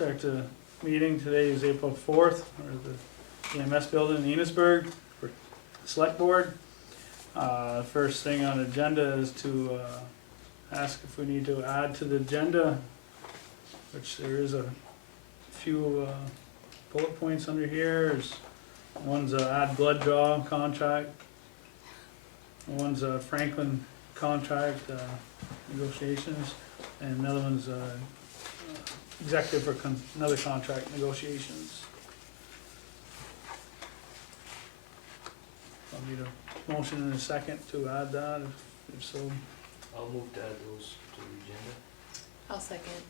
Start the meeting. Today is April 4th, or the EMS building in Enosburgh for select board. First thing on the agenda is to ask if we need to add to the agenda, which there is a few bullet points under here. One's add blood draw contract, one's Franklin contract negotiations, and another one's executive for another contract negotiations. I'll need a motion in a second to add that, if so. I'll move to add those to the agenda. I'll second.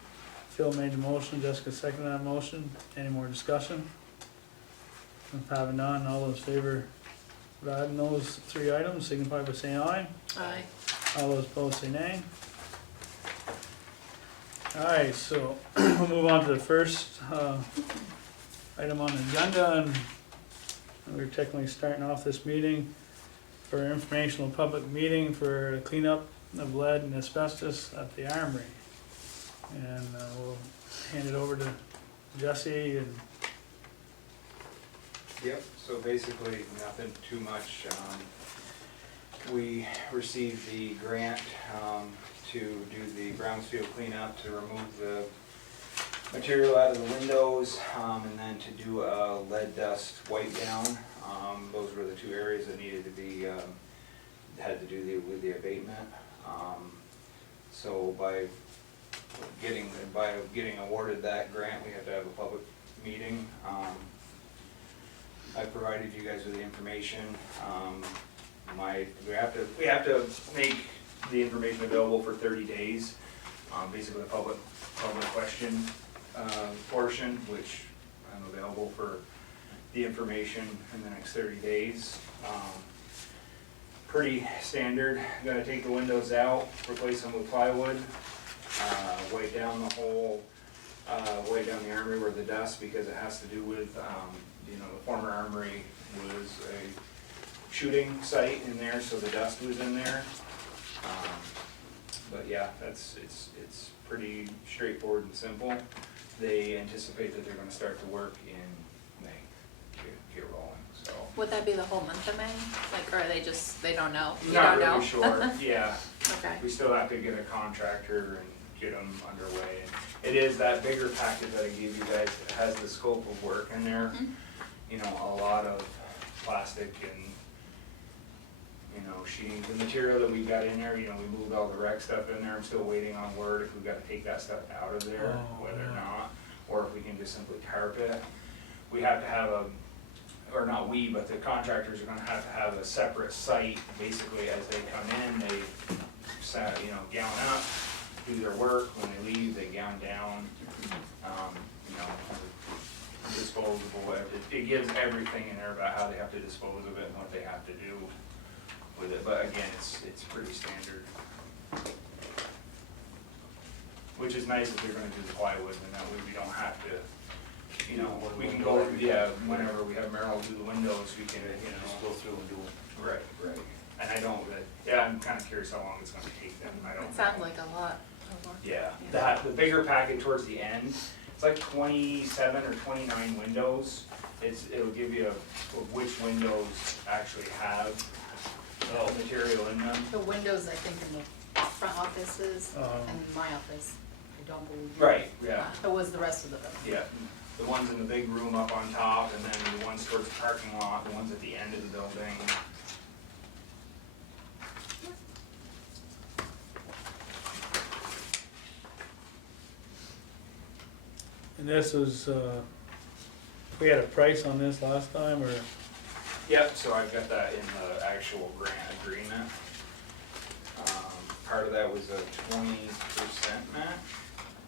Phil made the motion, Jessica seconded that motion. Any more discussion? If having none, all those in favor of adding those three items signify by saying aye. Aye. All those opposed say nay. Alright, so we'll move on to the first item on the agenda, and we're technically starting off this meeting for informational public meeting for a cleanup of lead and asbestos at the Armory. And we'll hand it over to Jesse and Yep, so basically nothing too much. We received the grant to do the Brownsville cleanup, to remove the material out of the windows, and then to do a lead dust wipe down. Those were the two areas that needed to be, had to do with the abatement. So by getting awarded that grant, we have to have a public meeting. I provided you guys with the information. We have to make the information available for 30 days. Basically the public question portion, which I'm available for the information in the next 30 days. Pretty standard. Gonna take the windows out, replace them with plywood, wipe down the whole, wipe down the armory where the dust, because it has to do with, you know, the former armory was a shooting site in there, so the dust was in there. But yeah, it's pretty straightforward and simple. They anticipate that they're gonna start to work in May, get rolling, so. Would that be the whole month of May? Like, or are they just, they don't know? You Not don't know? really sure, yeah. Okay. We still have to get a contractor and get them underway. And it is that bigger package that I gave you guys, it has the scope of work in there. Mhm. You know, a lot of plastic and, you know, sheeting, the material that we got in there, you know, we moved all the rec stuff in there. I'm still waiting on word if we've got to take that stuff out of there, whether or not, or if we can just simply tarp it. We have to have or not we, but the contractors are gonna have a separate site, basically, as they come in, they, you know, gown up, do their work, when they leave, they gown down, you know, disposable, it gives everything in there about how they have to dispose of it and what they have to do with it, but again, it's pretty standard. Which is nice if you're gonna do the plywood, and that way we don't have to, you know, we can go, yeah, whenever we have Merrill do the windows, we can, you know. Just go through and do it. Right, right. And I don't, yeah, I'm kinda curious how long it's gonna take them, I don't know. It sounds like a lot. Yeah, the bigger packet towards the end, it's like 27 or 29 windows. It'll give you which windows actually have material in them. The windows, I think, in the front offices Oh. and my office, I don't believe. Right, yeah, It was the rest of the building. yeah. The ones in the big room up on top, and then the ones towards the parking lot, the ones at the end of the building. And this was, we had a price on this last time, or? Yep, so I've got that in the actual grant agreement. Part of that was a 20% match.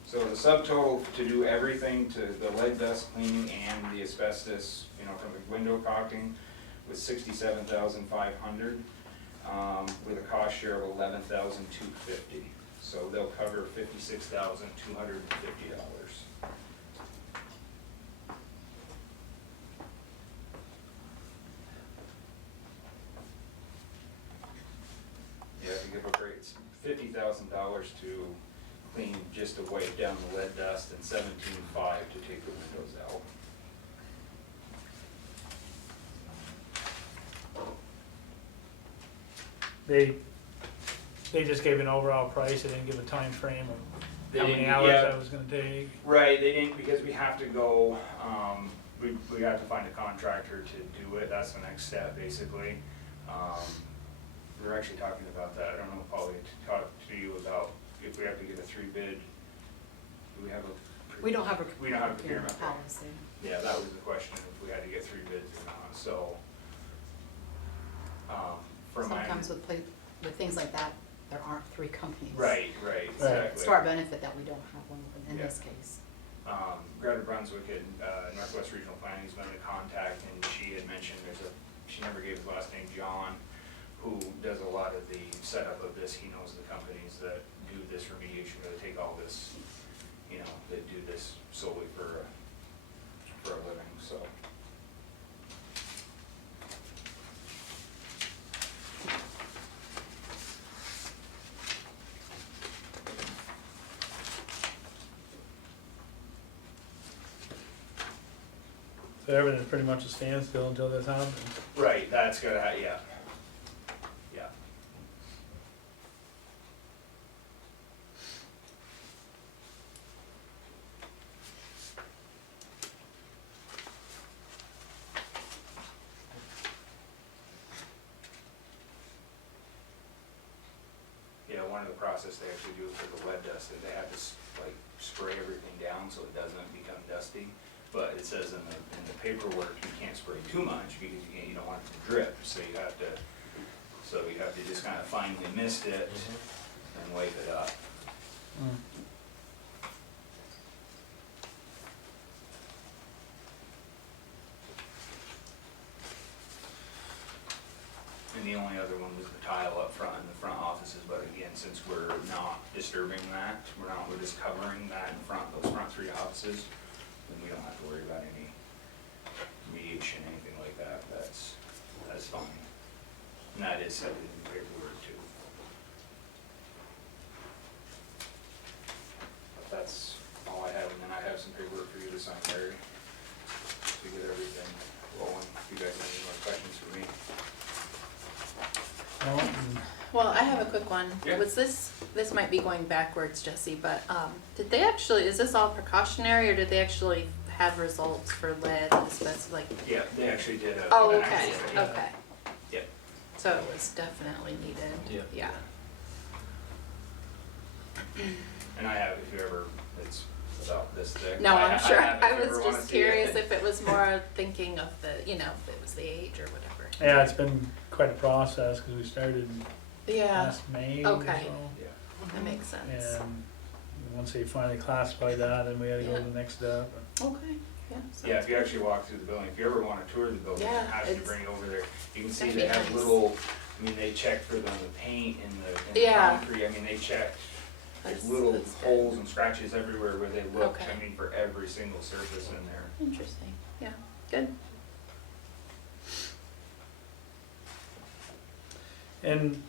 So the subtotal to do everything, to the lead dust cleaning and the asbestos, you know, from the window caulking, was $67,500, with a cost share of $11,250. So they'll cover $56,250. Yeah, to give a great, it's $50,000 to clean, just to wipe down the lead dust, and $17,500 to they just gave an overall price, they didn't give a time frame of They how many didn't- hours yeah. that was gonna take. Right, they didn't, because we have to go, we have to find a contractor to do it, that's the next step, basically. We were actually talking about that, I don't know, Polly, to talk to you about if we have to get a 3-bid, do we have a? We don't have a We don't have a procurement procurement. policy. Yeah, that was the question, if we had to get 3 bids or not, so. From my. Sometimes with things like that, there aren't 3 companies. Right, exactly. It's to our benefit that we don't have one in Yeah. this case. Greta Brunswick at Northwest Regional Planning's been in contact, and she had mentioned she never gave his last name, John, who does a lot of the setup of this. He knows the companies that do this remediation, that take all this, that do this solely for a living, so. So everything's pretty much a standstill until this happens. Right, that's gotta, yeah. Yeah. Yeah, one of the process they actually do for the lead dust is they have to spray everything down so it doesn't become dusty. But it says in the paperwork, you can't spray too much because you don't want it to drip, so you have to just kind of finely mist it and wipe it up. And the only other one was the tile up front in the front offices, but again, since we're not disturbing that, we're just covering that in front, those front 3 offices, then we don't have to worry about any remediation, anything like that, that's fine. And that is set in the paperwork too. But that's all I have, and then I have some paperwork for you to sign, Larry, to get everything rolling, if you guys have any more questions for me. Well, I have a quick one. Yeah. Was this might be going backwards, Jesse, but did they actually, is this all precautionary or did they actually have results for lead and asbestos, like? Yeah, they actually did a. Oh, an okay, actual study. okay. Yep. So it was definitely needed. Yeah. Yeah. And I have, if you ever, it's about this thick. No, I'm sure. have it I if you was ever wanna just see it. curious if it was more thinking of the, if it was the age or whatever. Yeah, it's been quite a process, cause we started Yeah, last May or Okay. so. Yeah. that makes sense. And once they finally classified that, then we had to go to the next step. Okay, yeah. Yeah, if you actually walk through the building, if you ever wanna tour the building, Yeah, I have to it's- bring it over there. You can see that'd they be have nice. little, they check for the paint and the Yeah. concrete, they check. There's That's- little that's good. holes and scratches everywhere where they look, Okay. for every single surface in there. Interesting, yeah, good. And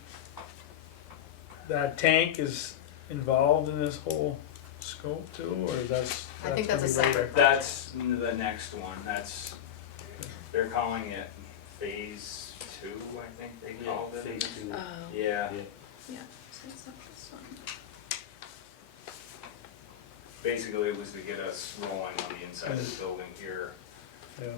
that tank is involved in this whole scope too, or is that? I think that's a gonna be later? separate- That's the next one, they're calling it phase 2, I think they called it. Phase 2. Oh, Yeah, yeah, so it's not this one. basically it was to get us rolling on the inside of the building here. Yeah.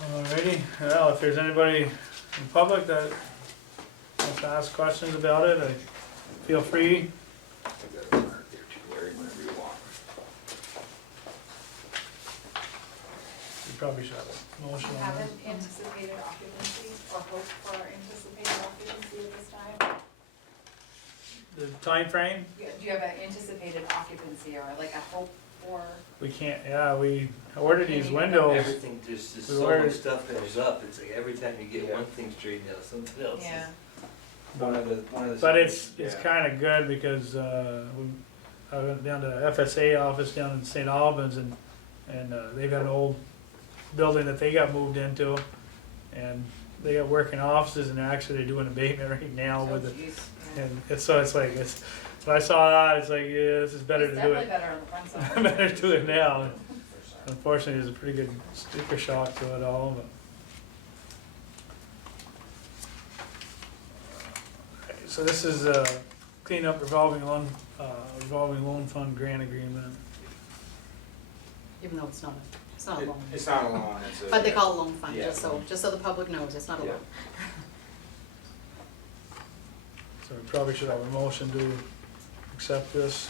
Alrighty, well, if there's anybody in public that wants to ask questions about it, feel free. I got it marked there too, Larry, whenever you want. You probably should have a motion on that. Haven't anticipated occupancy or hope for anticipated occupancy at this time? The time frame, Do you have an anticipated occupancy or like a hope for? we can't, yeah, we ordered these windows. Everything, just We so ordered- much stuff comes up, it's like every time you get one thing straightened out, something else is. One of the. But it's yeah. kinda good because, I went down to FSA office down in St. Albans and they've got an old building that they got moved into. And they got working offices and actually they're doing abatement right now Oh, with it. geez. And so it's like, when I saw that, it's like, yeah, this is better It's to do definitely it. better on the front side. Better to do it now. For sure. Unfortunately, there's a pretty good sticker shock to it all, but. So this is a cleanup revolving loan fund grant agreement. Even though it's not a loan. It's not a loan, it's a. But they call it loan fund, Yeah. just so the public knows, it's not a Yeah. loan. So we probably should have a motion to accept this.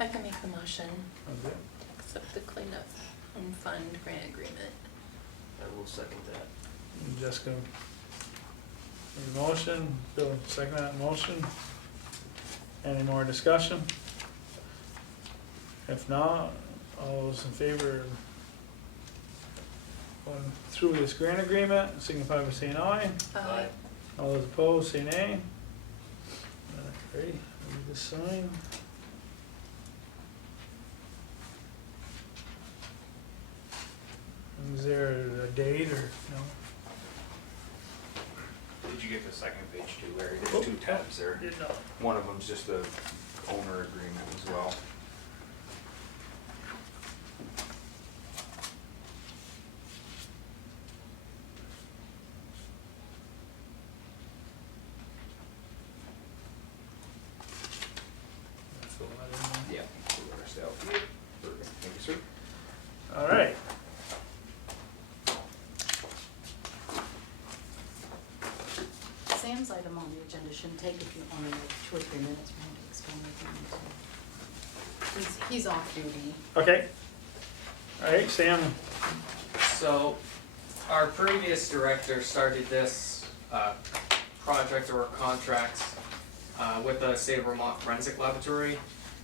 I can make the motion Okay. to accept the cleanup and fund grant agreement. I will second that. And Jessica, made a motion, Bill second that motion. Any more discussion? If not, all those in favor of going through this grant agreement, signify by saying aye. Aye. All those opposed, say nay. Okay, need to sign. Is there a date or no? Did you get the second page too, Larry? There's two tabs there. Did not. One of them's just the owner agreement as well. Fill that in Yeah. So the rest out. Perfect. Thank you, sir. there. All right. Sam's item on the agenda shouldn't take a few, only like 2 or 3 minutes for him to explain everything. He's off duty. Okay. All right, Sam. So, our previous director started this project or contract with the State of Vermont Forensic Laboratory,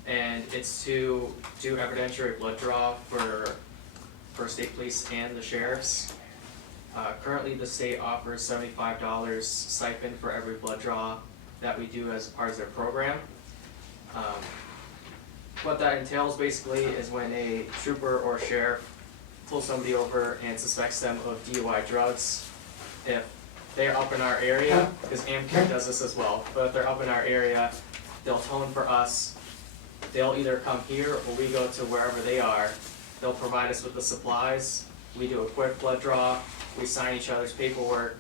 and it's to do evidentiary blood draw for state police and the sheriffs. Currently, the state offers $75 stipend for every blood draw that we do as part of their program. What that entails basically is when a trooper or sheriff pulls somebody over and suspects them of DUI drugs, if they're up in our area, because AmCare does this as well, but if they're up in our area, they'll tone for us. They'll either come here or we go to wherever they are. They'll provide us with the supplies. We do a quick blood draw. We sign each other's paperwork,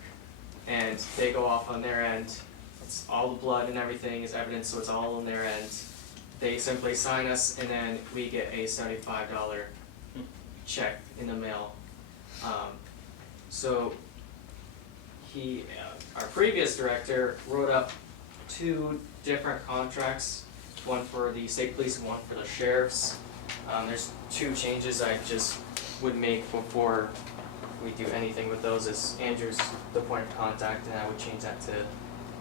and they go off on their end. It's all the blood and everything is evidence, so it's all on their end. They simply sign us, and then we get a $75 check in the mail. So our previous director wrote up 2 different contracts, one for the state police and one for the sheriffs. There's 2 changes I just would make before we do anything with those. Is Andrew's the point of contact, and I would change that to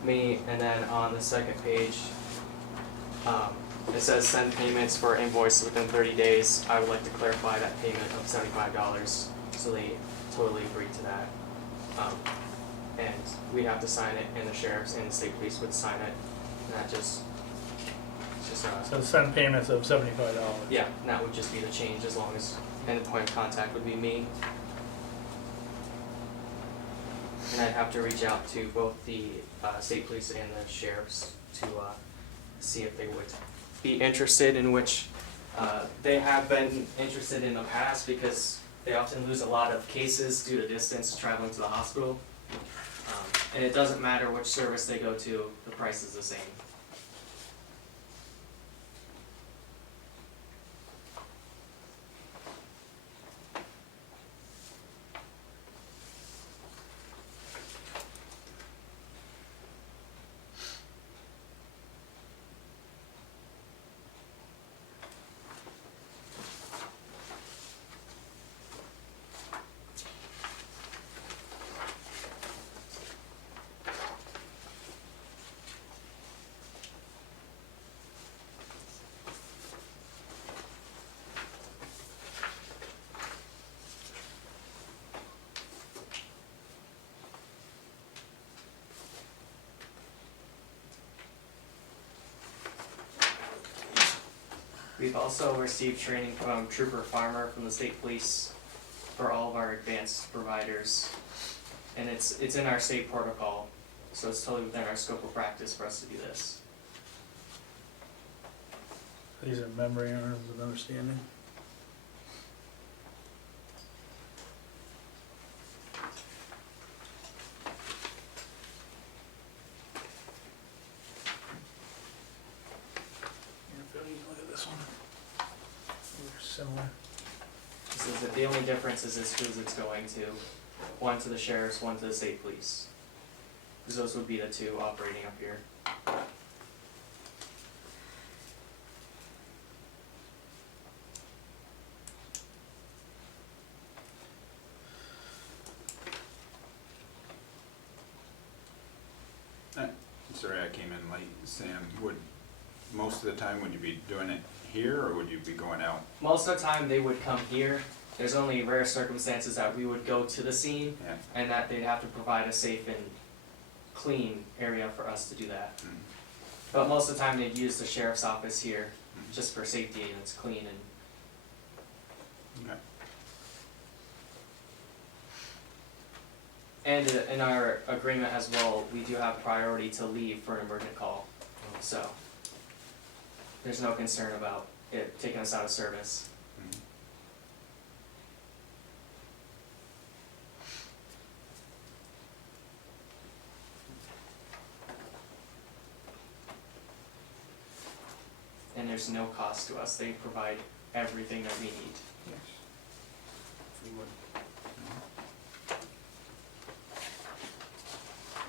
me. And then on the second page, it says send payments for invoice within 30 days. I would like to clarify that payment of $75, so they totally agree to that. And we'd have to sign it, and the sheriffs and the state police would sign it, and that it's just So send payments of $75. yeah, and that would just be the change, as long as, and the point of contact would be me. And I'd have to reach out to both the state police and the sheriffs to see if they would be interested, in which they have been interested in the past, because they often lose a lot of cases due to distance traveling to the hospital. And it doesn't matter which service they go to, the price is the same. We've also received training from Trooper Farmer from the state police. for all of our advanced providers. And it's in our state protocol, so it's totally within our scope of practice for us to do this. These are memorandums of understanding. Look at this one. They're similar. This is the only difference is who it's going to. One to the sheriffs, one to the state police. Because those would be the two operating up here. Sorry, I came in late. Sam, most of the time, would you be doing it here, or would you be going out? Most of the time they would come here. There's only rare circumstances that we would go to the scene Yeah. and that they'd have to provide a safe and clean area for us to do that. Mm. But most of the time they'd use the sheriff's office here just for safety and it's clean and Okay. And in our agreement as well, we do have priority to leave for an emergent call, so there's no concern about it taking us out of service. Mm. And there's no cost to us, they provide everything that we need. Yes. We would.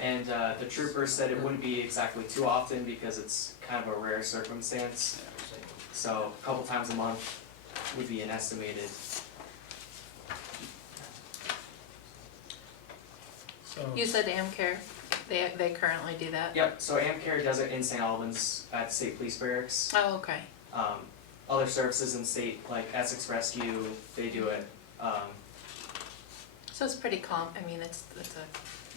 And the trooper said it wouldn't be exactly too often because it's kind of a rare circumstance. So a couple times a month would be an estimated. So, You said Amcare, they currently do that? Yep, so Amcare does it in St. Albans at State Police Barracks. Oh, okay. Other services in state, like Essex Rescue, they do it. So it's pretty I mean, it's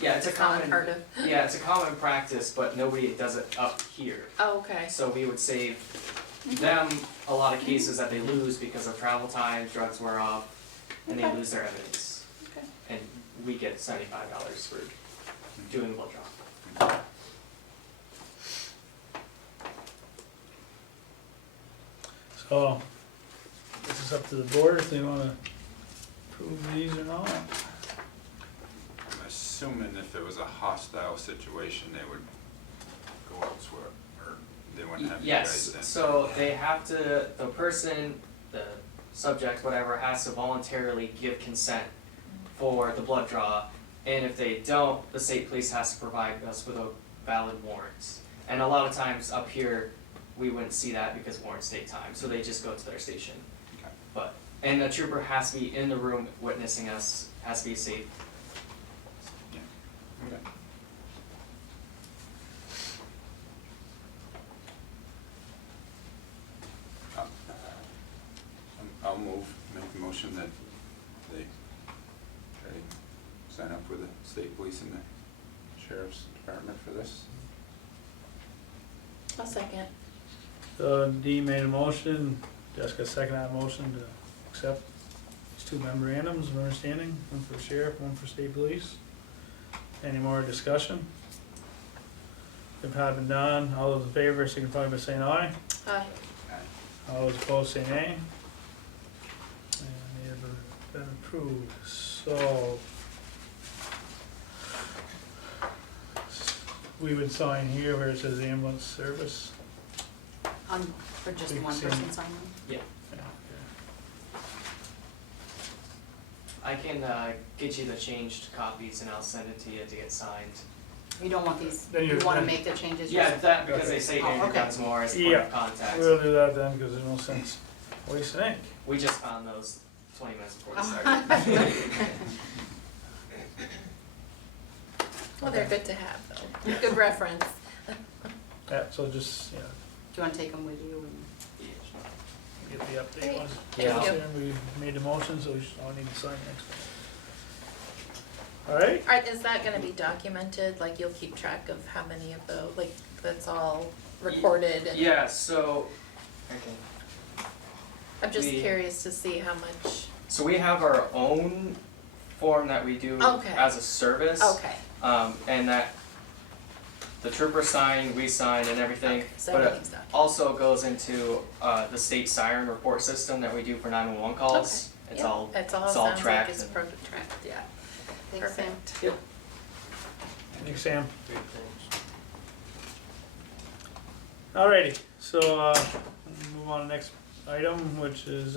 Yeah, it's a common, part of. yeah, it's a common practice, but nobody does it up here. Oh, okay. So we would save them a lot of cases that they lose because of travel time, drugs wear off, and they Okay. lose their evidence. Okay. And we get $75 for doing the blood draw. so, this is up to the board if they wanna approve these or not. I'm assuming if it was a hostile situation, they would go elsewhere, or they wouldn't have you guys then. Yes, so they have to, the person, the subject, whatever, has to voluntarily give consent for the blood draw. And if they don't, the state police has to provide us with a valid warrant. And a lot of times up here, we wouldn't see that because warrants take time, so they just go to their station. Okay. But, and the trooper has to be in the room witnessing us, has to be safe. Yeah. Okay. I'll make a motion that they sign up with the state police and the sheriff's department for this. I'll second. Dee made a motion, Jessica seconded that motion to accept these two memorandums of understanding, one for sheriff, one for state police. Any more discussion? If having done, all those in favor signify by saying aye. Aye. All those opposed say nay. And they have been approved, so we would sign here where it says ambulance service. For just Big one scene. person signing? Yeah. Yeah, I can get you the changed copies and I'll send it to you to get signed. You don't want these, Then you you're- wanna make the changes Yeah, yourself? that, because they say Oh, Andrew okay. Dunsmore as the point Yeah. of contact. We'll do that then, cause there's no sense wasting ink. We just found those 20 minutes before we Oh. started. Well, they're good to have though. Good reference. Yeah, so just, yeah, Do you wanna take them with you and? get the update Great. ones. Thank you. We made the motion, so we should all need to sign next one. Alright, Alright, is that gonna be documented? Like you'll keep track of how many of those, like that's all recorded and Yeah, so, okay. I'm just we- curious to see how much So we have our own form that we do Okay. as a service. Okay, And that the troopers sign, we sign and everything. so But it everything's done. also goes into the state siren report system that we do for 911 calls. It's Yeah, all it's all it's sounds like tracked it's and- perfect tracked, yeah. Thanks, Sam. Perfect. Thanks, Sam. Great, thanks. Alrighty, so, move on to the next item, which is,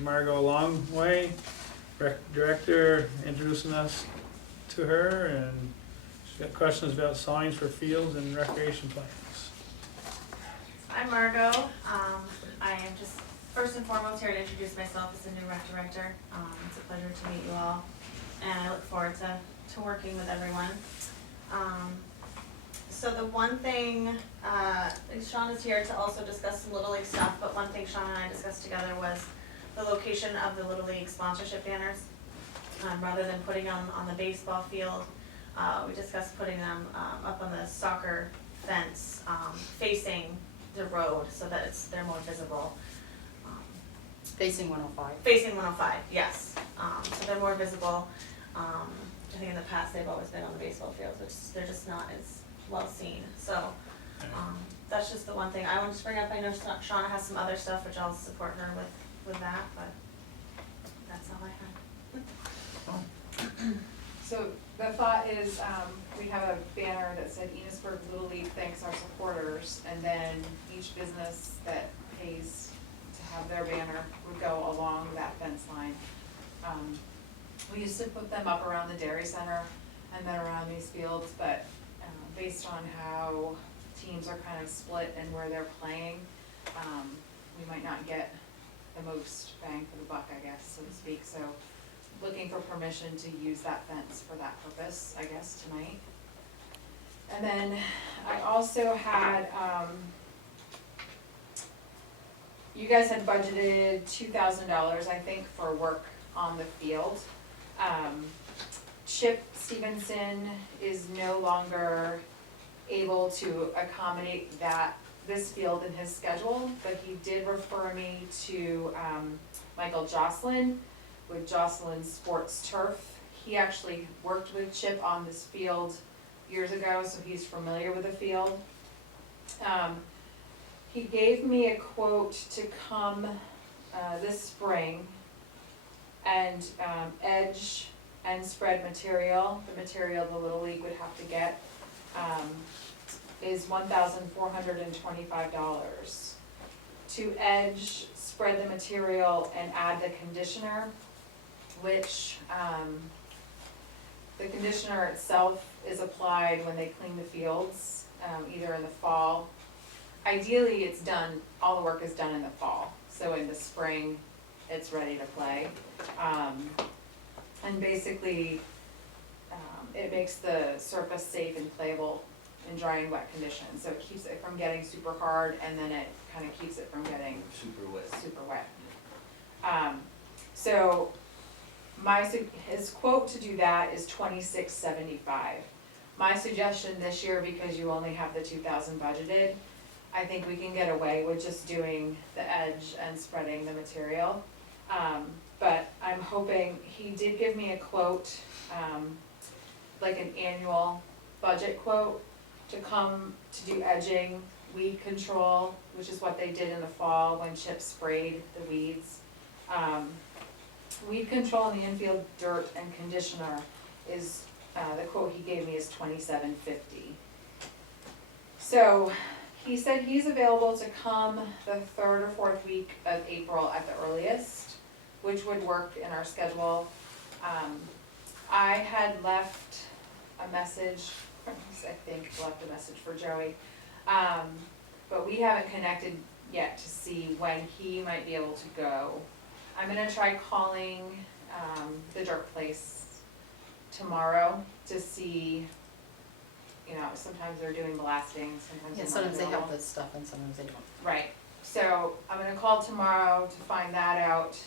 Margot Longway, Director, introducing us to her, and she's got questions about signs for fields and recreation plans. I'm Margot. I am just first and foremost here to introduce myself as the new rec director. It's a pleasure to meet you all, and I look forward to working with everyone. So the one thing, Sean is here to also discuss some Little League stuff, but one thing Sean and I discussed together was the location of the Little League sponsorship banners. Rather than putting them on the baseball field, we discussed putting them up on the soccer fence, facing the road so that they're more visible. Facing 105. Facing 105, yes. So they're more visible. I think in the past they've always been on the baseball fields, which they're just not as well seen. So that's just the one thing I wanted to bring up. I know Shauna has some other stuff which I'll support her with that, but that's all I had. So the thought is, we have a banner that said Enosburgh Little League thanks our supporters, and then each business that pays to have their banner would go along that fence line. We used to put them up around the dairy center and then around these fields, but based on how teams are kind of split and where they're playing, we might not get the most bang for the buck, I guess, so to speak. So looking for permission to use that fence for that purpose, I guess, tonight. And then I also had, you guys had budgeted $2,000, I think, for work on the field. Chip Stevenson is no longer able to accommodate this field in his schedule, but he did refer me to Michael Jocelyn with Jocelyn Sports Turf. He actually worked with Chip on this field years ago, so he's familiar with the field. He gave me a quote to come this spring and edge and spread material. The material the Little League would have to get is $1,425. To edge, spread the material, and add the conditioner, which the conditioner itself is applied when they clean the fields, either in the fall. Ideally, it's done, all the work is done in the fall, so in the spring, it's ready to play. And basically, it makes the surface safe and playable in dry and wet conditions, so it keeps it from getting super hard, and then it kind of keeps it from getting Super wet. super wet. So his quote to do that is $26.75. My suggestion this year, because you only have the 2,000 budgeted, I think we can get away with just doing the edge and spreading the material. But I'm hoping, he did give me a quote, like an annual budget quote, to come to do edging, weed control, which is what they did in the fall when Chip sprayed the weeds. Weed control in the infield dirt and conditioner is, the quote he gave me is $27.50. So he said he's available to come the 3rd or 4th week of April at the earliest, which would work in our schedule. I had left a message, I think left a message for Joey, but we haven't connected yet to see when he might be able to go. I'm gonna try calling the dirt place tomorrow to see, you know, sometimes they're doing blasting, sometimes Yeah, they're not sometimes they available. have the stuff and sometimes they don't. Right, so I'm gonna call tomorrow to find that out,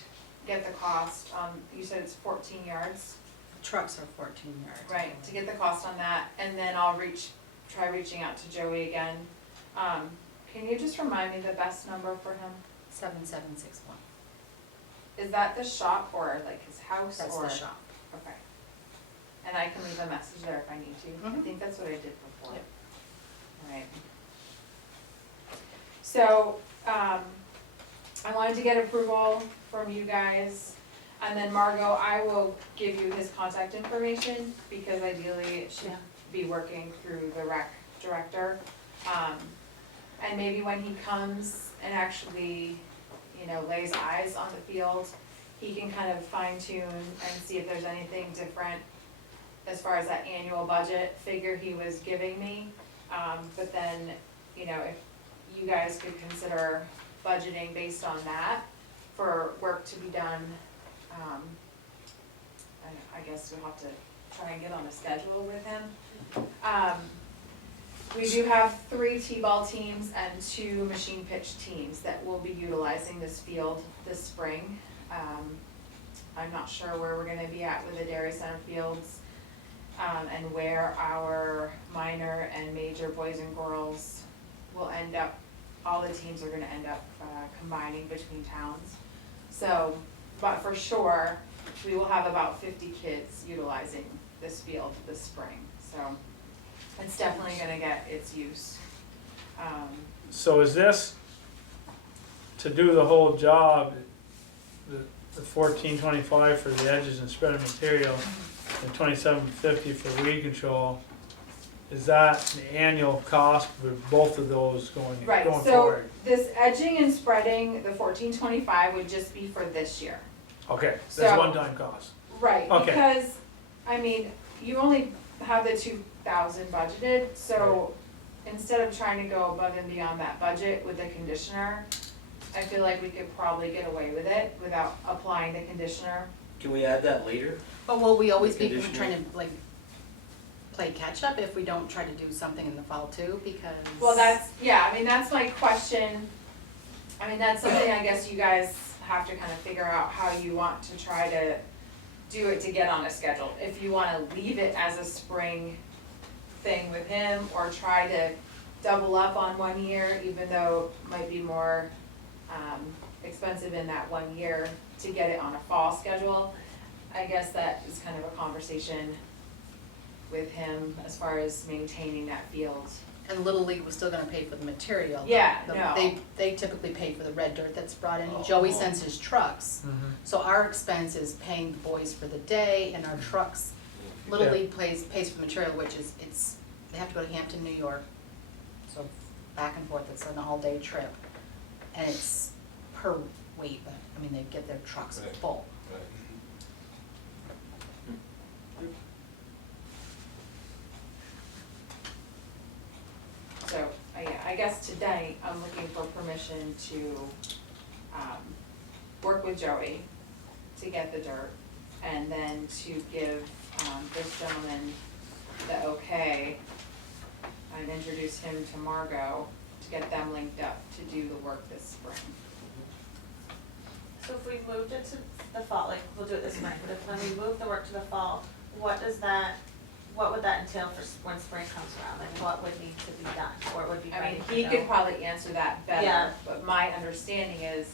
get the cost, you said it's 14 yards, Trucks are 14 yards. right, to get the cost on that, and then I'll try reaching out to Joey again. Can you just remind me the best number for him? 7761. is that the shop or like his house or? That's the shop. Okay. And I can leave a message there if I need to. I Mhm. think that's what I did before. Yep. Alright. So, I wanted to get approval from you guys. And then Margot, I will give you his contact information because ideally it should Yeah. be working through the rec director. And maybe when he comes and actually, you know, lays eyes on the field, he can kind of fine tune and see if there's anything different as far as that annual budget figure he was giving me. But then, you know, if you guys could consider budgeting based on that for work to be done, I guess we'll have to try and get on a schedule with him. We do have 3 T-ball teams and 2 machine pitch teams that will be utilizing this field this spring. I'm not sure where we're gonna be at with the Dairy Center fields, and where our minor and major boys and girls will end up. All the teams are gonna end up combining between towns. So, but for sure, we will have about 50 kids utilizing this field this spring, so it's definitely gonna get its use. So is this, to do the whole job, the $14.25 for the edges and spreading material, and $27.50 for weed control, is that the annual cost for both of those going Right, so forward? this edging and spreading, the 1425 would just be for this year. Okay, So- that's one-time cost. Right, Okay. because, I mean, you only have the 2,000 budgeted, so instead of trying to go above and beyond that budget with the conditioner, I feel like we could probably get away with it without applying the conditioner. Can we add that later? But will we always be Conditioner. trying to like play catch up if we don't try to do something in the fall too, because? Well, that's, yeah, I mean, that's my question. I mean, that's something I guess you guys have to kind of figure out how you want to try to do it to get on a schedule. If you wanna leave it as a spring thing with him, or try to double up on 1 year, even though it might be more, expensive in that 1 year to get it on a fall schedule. I guess that is kind of a conversation with him as far as maintaining that field. And Little League was still gonna pay for the material. Yeah, The- no. They typically pay for the red dirt that's brought in. Oh. Joey sends his trucks. Mhm. So our expense is paying the boys for the day and our trucks. Little Yeah. League pays for the material, which is, they have to go to Hampton, New York. So back and forth, it's an all-day trip. And it's per weight, but, I mean, they get their trucks Right. full. So, yeah, I guess today I'm looking for permission to, work with Joey to get the dirt, and then to give, this gentleman the okay, and introduce him to Margot to get them linked up to do the work this spring. So if we moved it to the fall, like, we'll do it this way, but if when we move the work to the fall, what would that entail for when spring comes around? Like, what would need to be done, or would be I ready mean, to he go? could probably answer that better, Yeah. but my understanding is,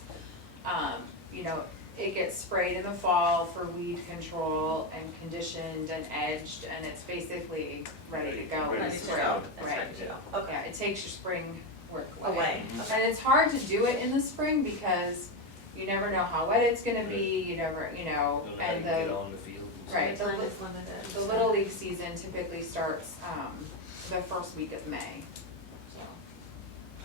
you know, it gets sprayed in the fall for weed control and conditioned and edged, and it's basically ready to go in the Ready to spring. go, it's Right. ready to go, okay. Yeah, it takes your spring work away. Away, And it's hard to do it in the spring because you never know how wet it's gonna be, you never, you know, Don't know how and to get the, on the field and right, stuff. Time is limited. the Little League season typically starts, the first week of May, so,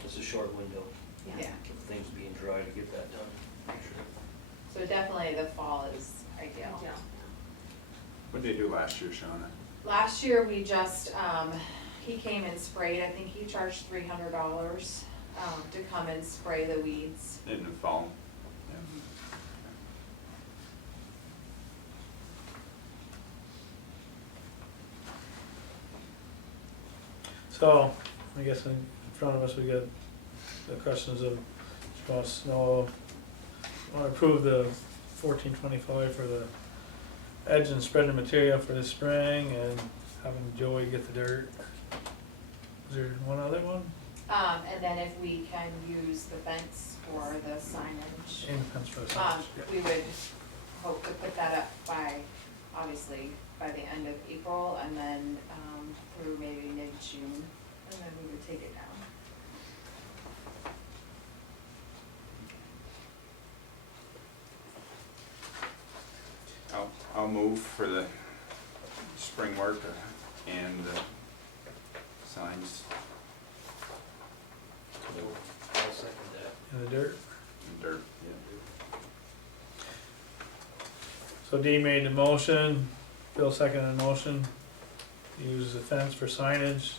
It's a short window yeah. of things being dry to get that done, for sure. So definitely the fall is ideal. Yeah. What'd they do last year, Shauna? Last year, we just, he came and sprayed, I think he charged $300, to come and spray the weeds. In the fall? So, I guess in front of us, we got the questions of, want to know, want to approve the $14.25 for the edge and spreading material for the spring, and having Joey get the dirt. Is there one other one? And then if we can use the fence for the signage. And fence for the signage, yeah. We would hope to put that up by, obviously, by the end of April, and then, through maybe mid-June, and then we would take it down. I'll move for the spring work and the signs I'll second that. In the dirt. and dirt, yeah. So Dee made the motion, Bill seconded the motion, to use the fence for signage,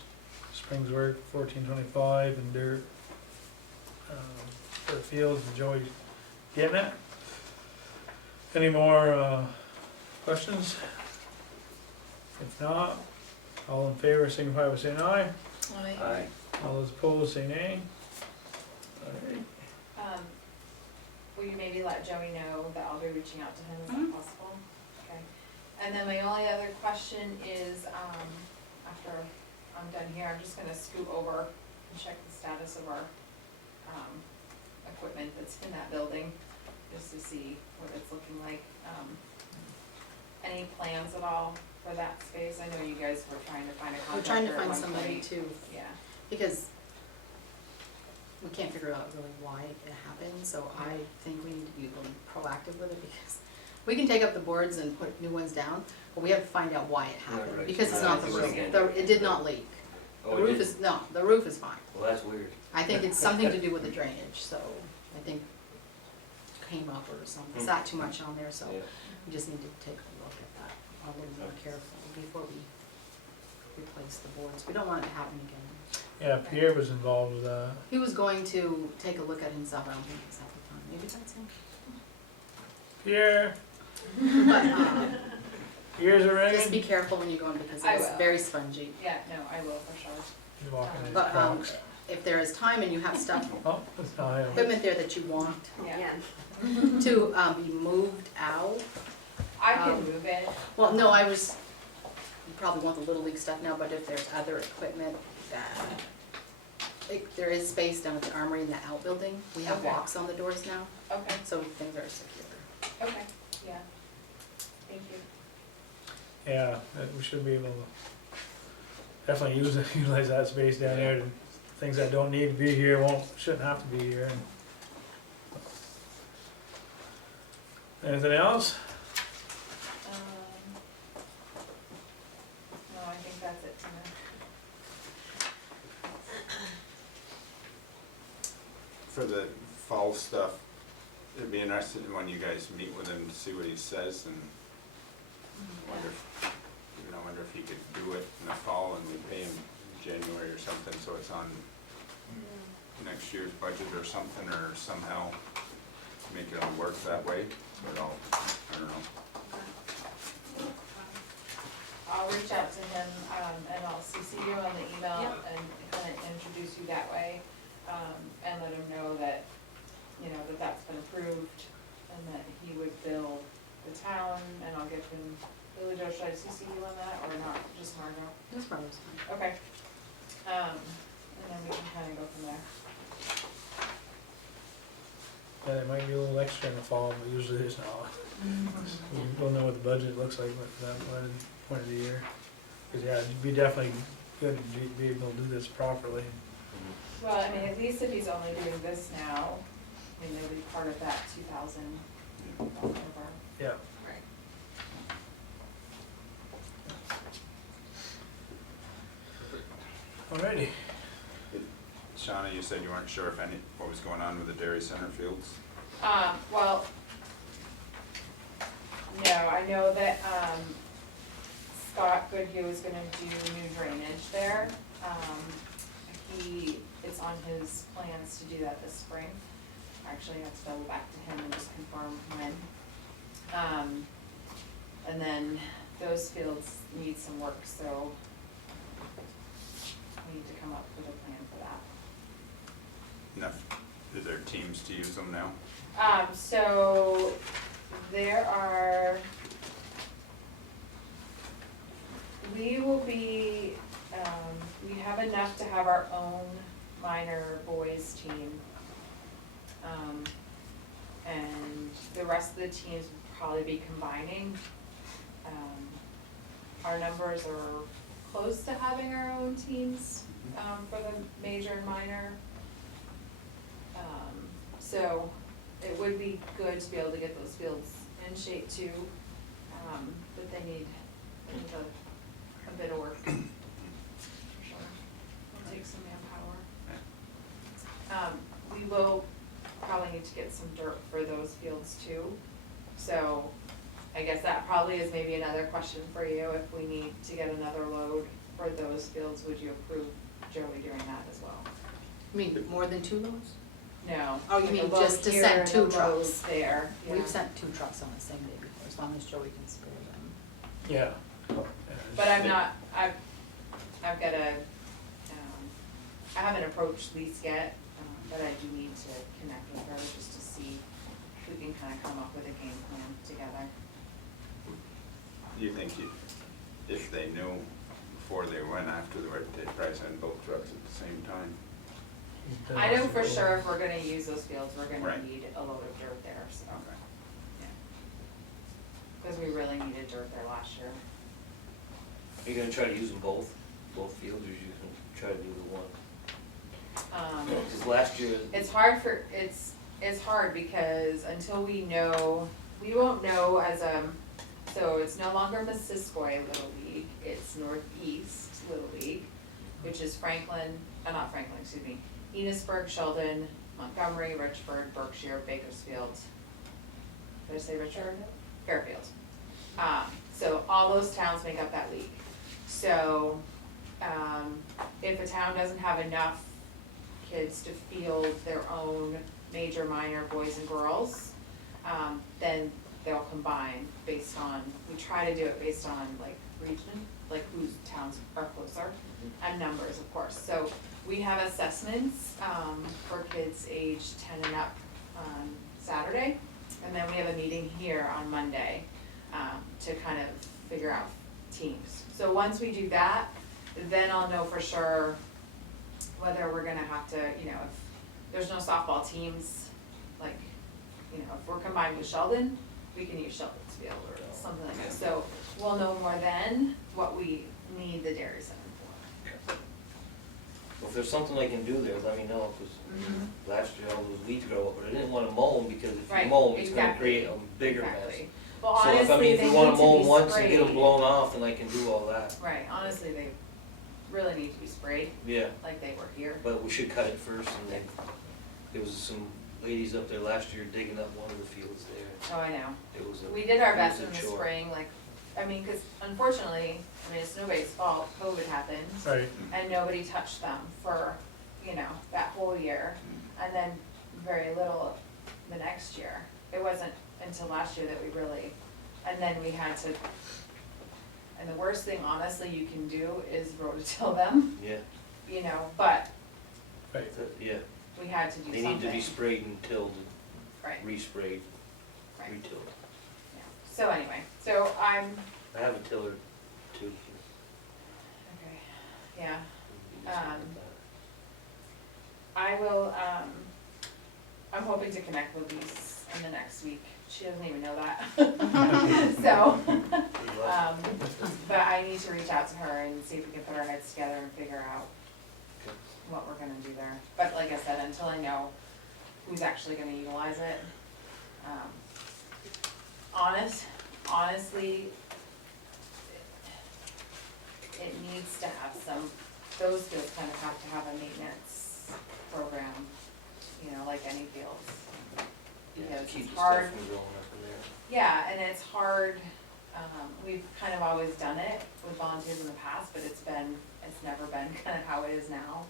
Springs work 1425 and dirt, for the fields, and Joey getting it? Any more, questions? If not, all in favor, signify by saying aye. Aye. All those opposed, say nay. Alright. Will you maybe let Joey know that I'll be reaching out to him, is Mhm. that possible? Okay. And then my only other question is, after I'm done here, I'm just gonna scoot over and check the status of our, equipment that's in that building, just to see what it's looking like. Any plans at all for that space? I know you guys were trying to find a We're trying to contractor at find one somebody point. to, Yeah. because we can't figure out really why it happened, so I think we need to be really proactive with it, because we can take up the boards and put new ones down, but we have to find out why it happened, right. because it's not the It's roof, again. it did not leak. Oh, The it roof did? is, no, the roof is fine. Well, that's weird. I think it's something to do with the drainage, so I think came up or something, sat too much on there, so Yeah. we just need to take a look at that a little more carefully before we replace the boards. We don't want it to happen again. Yeah, Pierre was involved with that. He was going to take a look at himself, I don't think it's at the time, maybe that's him. Pierre, But, ears are just be ringing. careful when you go in, because I it's will. very spongy. Yeah, no, I will for sure. He's walking in his But, Crocs. if there is time and you have stuff, Oh, it's not him. equipment there that you want Yeah. to, be moved out. I can move it. Well, no, I was, you probably want the Little League stuff now, but if there's other equipment that, like, there is space down at the Armory in the outbuilding. We have Okay. locks on the doors now, Okay, so things are secure. okay, yeah. Thank you. Yeah, we should be able to definitely utilize that space down there. Things that don't need to be here shouldn't have to be here. Anything else? No, I think that's it for now. For the fall stuff, it'd be interesting when you guys meet with him to see what he says, and wonder if, I wonder if he could do it in the fall and we pay him in January or something, so it's on next year's budget or something, or somehow make it all work that way, so it all, I don't know. I'll reach out to him, and I'll CC you on the email and kind of introduce you that way, and let him know that, that that's been approved, and that he would bill the town, and I'll give him, Billy Joe, should I CC you on that, or not, just Margot? That's probably fine. Okay. And then we can kind of go from there. Yeah, there might be a little extra in the fall, but usually there's not. We don't know what the budget looks like at that point of the year. Cause yeah, it'd be definitely good to be able to do this properly. Well, I mean, at least if he's only doing this now, I mean, it'll be part of that 2,000 whatever. Yeah. Right. Alrighty. Shauna, you said you weren't sure if what was going on with the dairy center fields? Well, no, I know that, Scott Goodhue is gonna do new drainage there. It's on his plans to do that this spring. Actually, I have to double back to him and just confirm when. And then those fields need some work, so we need to come up with a plan for that. Enough, is there teams to use them now? So there are, we will be, we have enough to have our own minor boys team. and the rest of the teams would probably be combining. Our numbers are close to having our own teams, for the major and minor. So it would be good to be able to get those fields in shape too, but they need a bit of work. For sure. It'll take some manpower. We will probably need to get some dirt for those fields too. So I guess that probably is maybe another question for you. If we need to get another load for those fields, would you approve Joey doing that as well? I mean, more than 2 loads? No. Oh, you like a mean load just to here send and 2 a load trucks? there, yeah. We've sent 2 trucks on the same day before, as long as Joey can spare them. Yeah. But I'm not, I've got a, I haven't approached Lise yet, but I do need to connect with her just to see if we can kind of come up with a game plan together. You think if they knew before they went after the work, they'd probably send both trucks at the same time? I know for sure if we're gonna use those fields, we're gonna Right. need a load of dirt there, so. Okay. Yeah. Cause we really needed dirt there last year. Are you gonna try to use them both fields, or are you gonna try to do the one? Cause last year. It's hard because until we know, we won't know as so it's no longer Missisquoi Little League, it's Northeast Little League, which is not Franklin, excuse me, Enosburgh, Sheldon, Montgomery, Richford, Berkshire, Bakersfield. Did I say Richford? Fairfield. So all those towns make up that league. So, if a town doesn't have enough kids to field their own major, minor boys and girls, then they'll combine based on, we try to do it based on like region, like whose towns are closer, and numbers, of course. So we have assessments, for kids aged 10 and up on Saturday, and then we have a meeting here on Monday, to kind of figure out teams. So once we do that, then I'll know for sure whether we're gonna have to, if there's no softball teams, like, if we're combined with Sheldon, we can use Sheldon's field or something like that. So we'll know more then what we need the dairy center for. Well, if there's something I can do there, let me know, cause last year all those weeds grow up, but I didn't wanna mow them, because if you Right, mow them, it's gonna exactly, create a bigger mess. Exactly. Well, So if, honestly, if they you need wanna to mow them be once and get them sprayed. blown off, then I can do all that. Right, honestly, they really need to be sprayed Yeah, like they were here. but we should cut it first, and then, there was some ladies up there last year digging up one of the fields there. Oh, I know. It was a. We did our it best was in a the chore. spring, like, cause unfortunately, it's nobody's fault, COVID happened. Right. And nobody touched them for, that whole year, and then very little the next year. It wasn't until last year that we really, and then we had to, and the worst thing honestly you can do is rototill them, Yeah, but Right. yeah, we had to do they something. need to be sprayed and tilled, Right, and resprayed, right, retilled. yeah. So anyway, so I'm, I have a tiller too. okay, yeah. I will, I'm hoping to connect with Lise in the next week. She doesn't even know that. So, but I need to reach out to her and see if we can put our heads together and figure out Okay. what we're gonna do there. But like I said, until I know who's actually gonna utilize it, honestly, it needs to have those fields kind of have to have a maintenance program, like any fields. Yeah, Because keep it's the hard, stuff from growing up in there. yeah, and it's hard, we've kind of always done it with volunteers in the past, but it's never been kind of how it is now,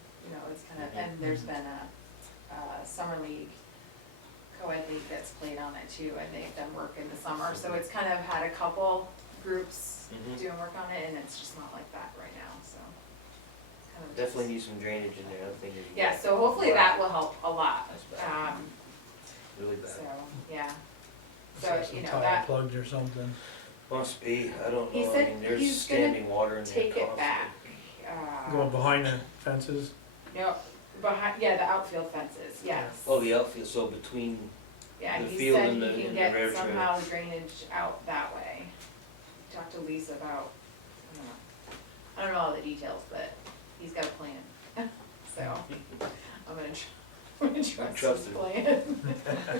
it's kind of, and there's been a summer league, co-ed league that's played on it too, and they've done work in the summer, so it's kind of had a couple groups Mhm. doing work on it, and it's just not like that right now, so. kind of Definitely just- need some drainage in there, I think. Yeah, so hopefully that will help a lot, That's bad. Really bad. so, yeah. So So, some you know, tile that, plugged or something. Must be, I don't He know, I said mean, there's he's gonna standing water in there take constantly. it back, Going behind the fences. no, behind, yeah, the outfield fences, yes. Oh, the outfield, so between Yeah, The he field said and he the- can and the get rail trail. somehow drainage out that way. Talked to Lisa about, I don't know all the details, but he's got a plan, so I'm gonna trust Trust his him. plan.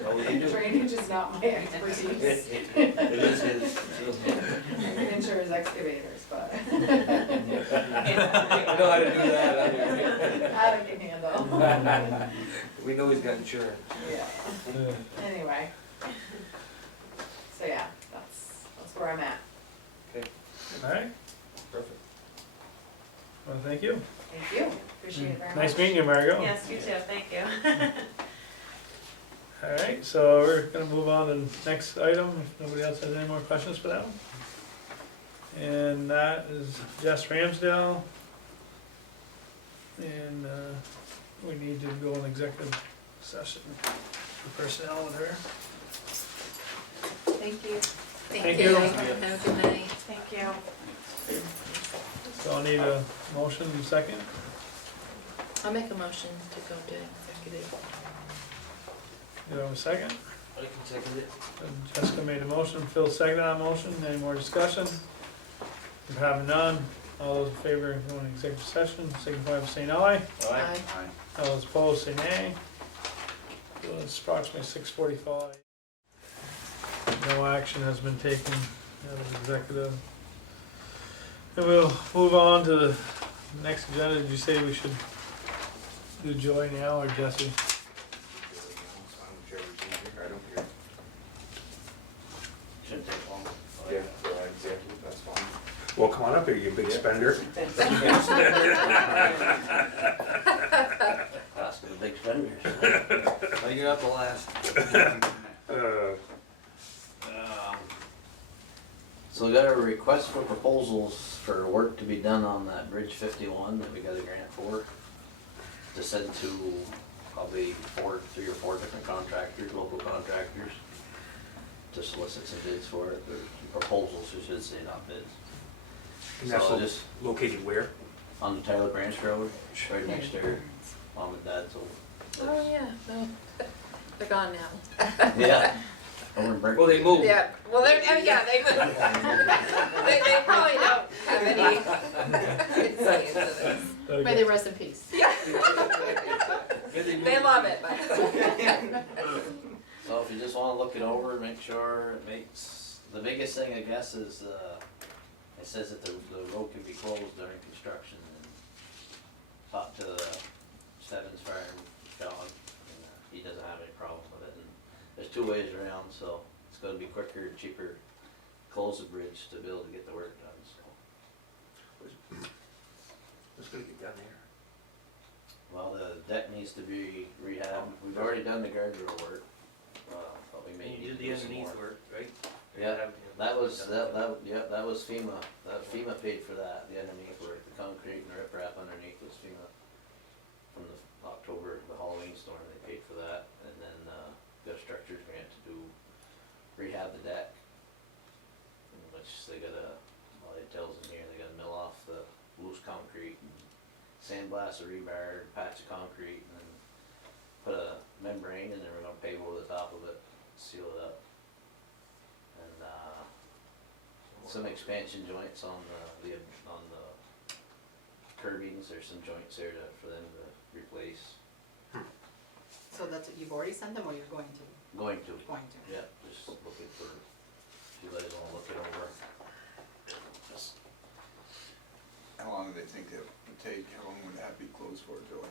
Oh, you do. Drainage is not my expertise. It is his. I can insure his excavators, but I know how to do that, I can handle. we know he's got insurance. Yeah, anyway. So yeah, that's where I'm at. Alright, Perfect. well, thank you. Thank you, appreciate it very much. Nice meeting you, Margot. Yes, you too, thank you. Alright, so we're gonna move on to the next item, if nobody else has any more questions for that one. And that is Jess Ramsdale. And, we need to go in executive session for personnel with her. Thank you. Thank you. Have a good night. Thank you. So I'll need a motion and second. I'll make a motion to go to executive. Do I have a second? I can second it. Jessica made a motion, Phil seconded that motion, any more discussion? If having none, all those in favor of going to executive session, signify by saying aye. Aye. All those opposed, say nay. So it's approximately 6:45. No action has been taken out of executive. And we'll move on to the next agenda. Did you say we should do Joy now or Jesse? I don't care. Shouldn't take long. Yeah, go ahead, executive, that's fine. Well, come on up here, you big spender. Last of the big spenders. Oh, you're not the last. So we got a request for proposals for work to be done on that Bridge 51 that we got a grant for. To send to probably 3 or 4 different contractors, local contractors, to solicit some bids for it, or proposals, I should say, not bids. And that's So just located where? on the Tyler Branch Road, right next to Mom and Dad's old. Oh, yeah, no, they're gone now. Yeah. Over in Burton. Well, they moved. Yeah, well, they're, yeah, they probably don't have any insight into this. May they rest in peace. They love it, but. So if you just wanna look it over, make sure it makes, the biggest thing I guess is, it says that the road can be closed during construction, and talked to Stebbins Fire and John, and he doesn't have any problem with it, and there's 2 ways around, so it's gonna be quicker and cheaper to close the bridge to be able to get the work done, so. What's gonna get done there? Well, the deck needs to be rehabbed, we've already done the guardrail work, but we may need to do some more. work, right? Yeah, that was FEMA, FEMA paid for that, the underneath work, the concrete and the riprap underneath was FEMA. From the October, the Halloween storm, they paid for that, and then, got a structures grant to do, rehab the deck. In which they gotta, well, it tells in here, they gotta mill off the loose concrete and sandblast the rebar, patch the concrete, and then put a membrane, and then we're gonna pave over the top of it, seal it up. And, some expansion joints on the curbings, there's some joints there for them to replace. So that's, you've already sent them or you're going to? Going to, Going to. yeah, just looking for, if you guys wanna look it over. Just How long do they think it would take? How long would that be closed for, Joey?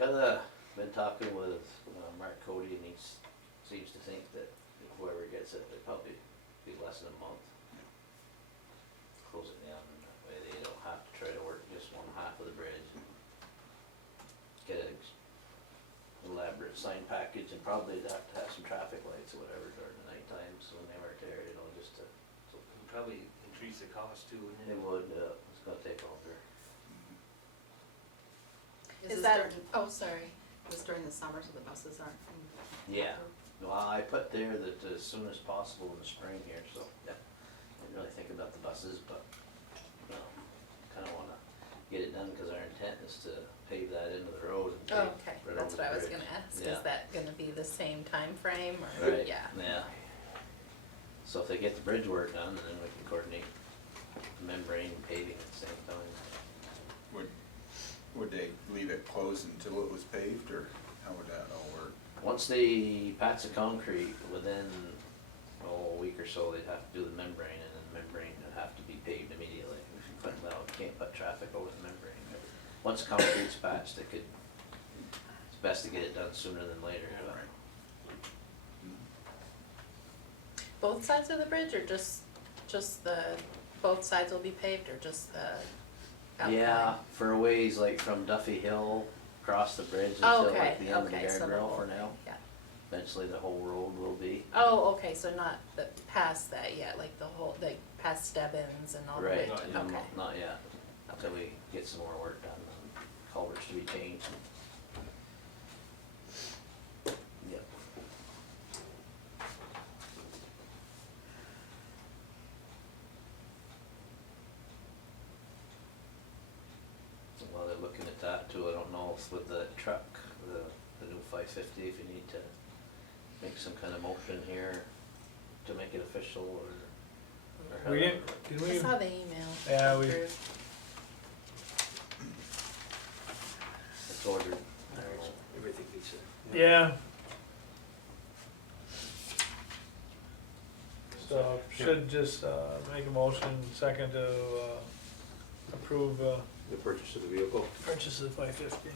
kinda been talking with Mark Cody, and he seems to think that whoever gets it, it'd probably be less than a month. Close it down, and that way they don't have to try to work just one half of the bridge. Get an elaborate sign package, and probably they'd have to have some traffic lights or whatever during the night times when they weren't there, you know, just to. So Probably increase the cost too, wouldn't it would, it's gonna take longer. Is Is this that, during- oh, sorry. This during the summer, so the buses aren't? Yeah, well, I put there that as soon as possible in the spring here, so, yeah. Didn't really think about the buses, but, kinda wanna get it done, cause our intent is to pave that into the road and Oh, pave okay, right that's over what the I was bridge. gonna ask, Yeah. is that gonna be the same time frame or, Right, yeah? yeah. So if they get the bridge work done, then we can coordinate membrane and paving at the same time. Would they leave it closed until it was paved, or how would that all work? Once they patch the concrete, within, a week or so, they'd have to do the membrane, and then the membrane would have to be paved immediately. If you put, well, you can't put traffic over the membrane. Once concrete's patched, it's best to get it done sooner than later, but Both sides of the bridge, or just both sides will be paved, or just the outline? yeah, for a ways like from Duffy Hill across the bridge Oh, until like okay, the end of the okay, so the guardrail whole for thing, now. yeah. Eventually the whole road will be. Oh, okay, so not the, past that yet, like the whole, like past Stebbins and all the way Right, to, no, okay. not yet, until we get some more work done, and culverts to be changed. Yep. So while they're looking at that too, I don't know if with the truck, the new 550, if you need to make some kind of motion here to make it official, or how We that didn't, would work. did I we? saw the email. Yeah, we- approved. It's ordered. Everything he said. Yeah. So should just make a motion, second to approve The purchase of the vehicle. purchase of the 550.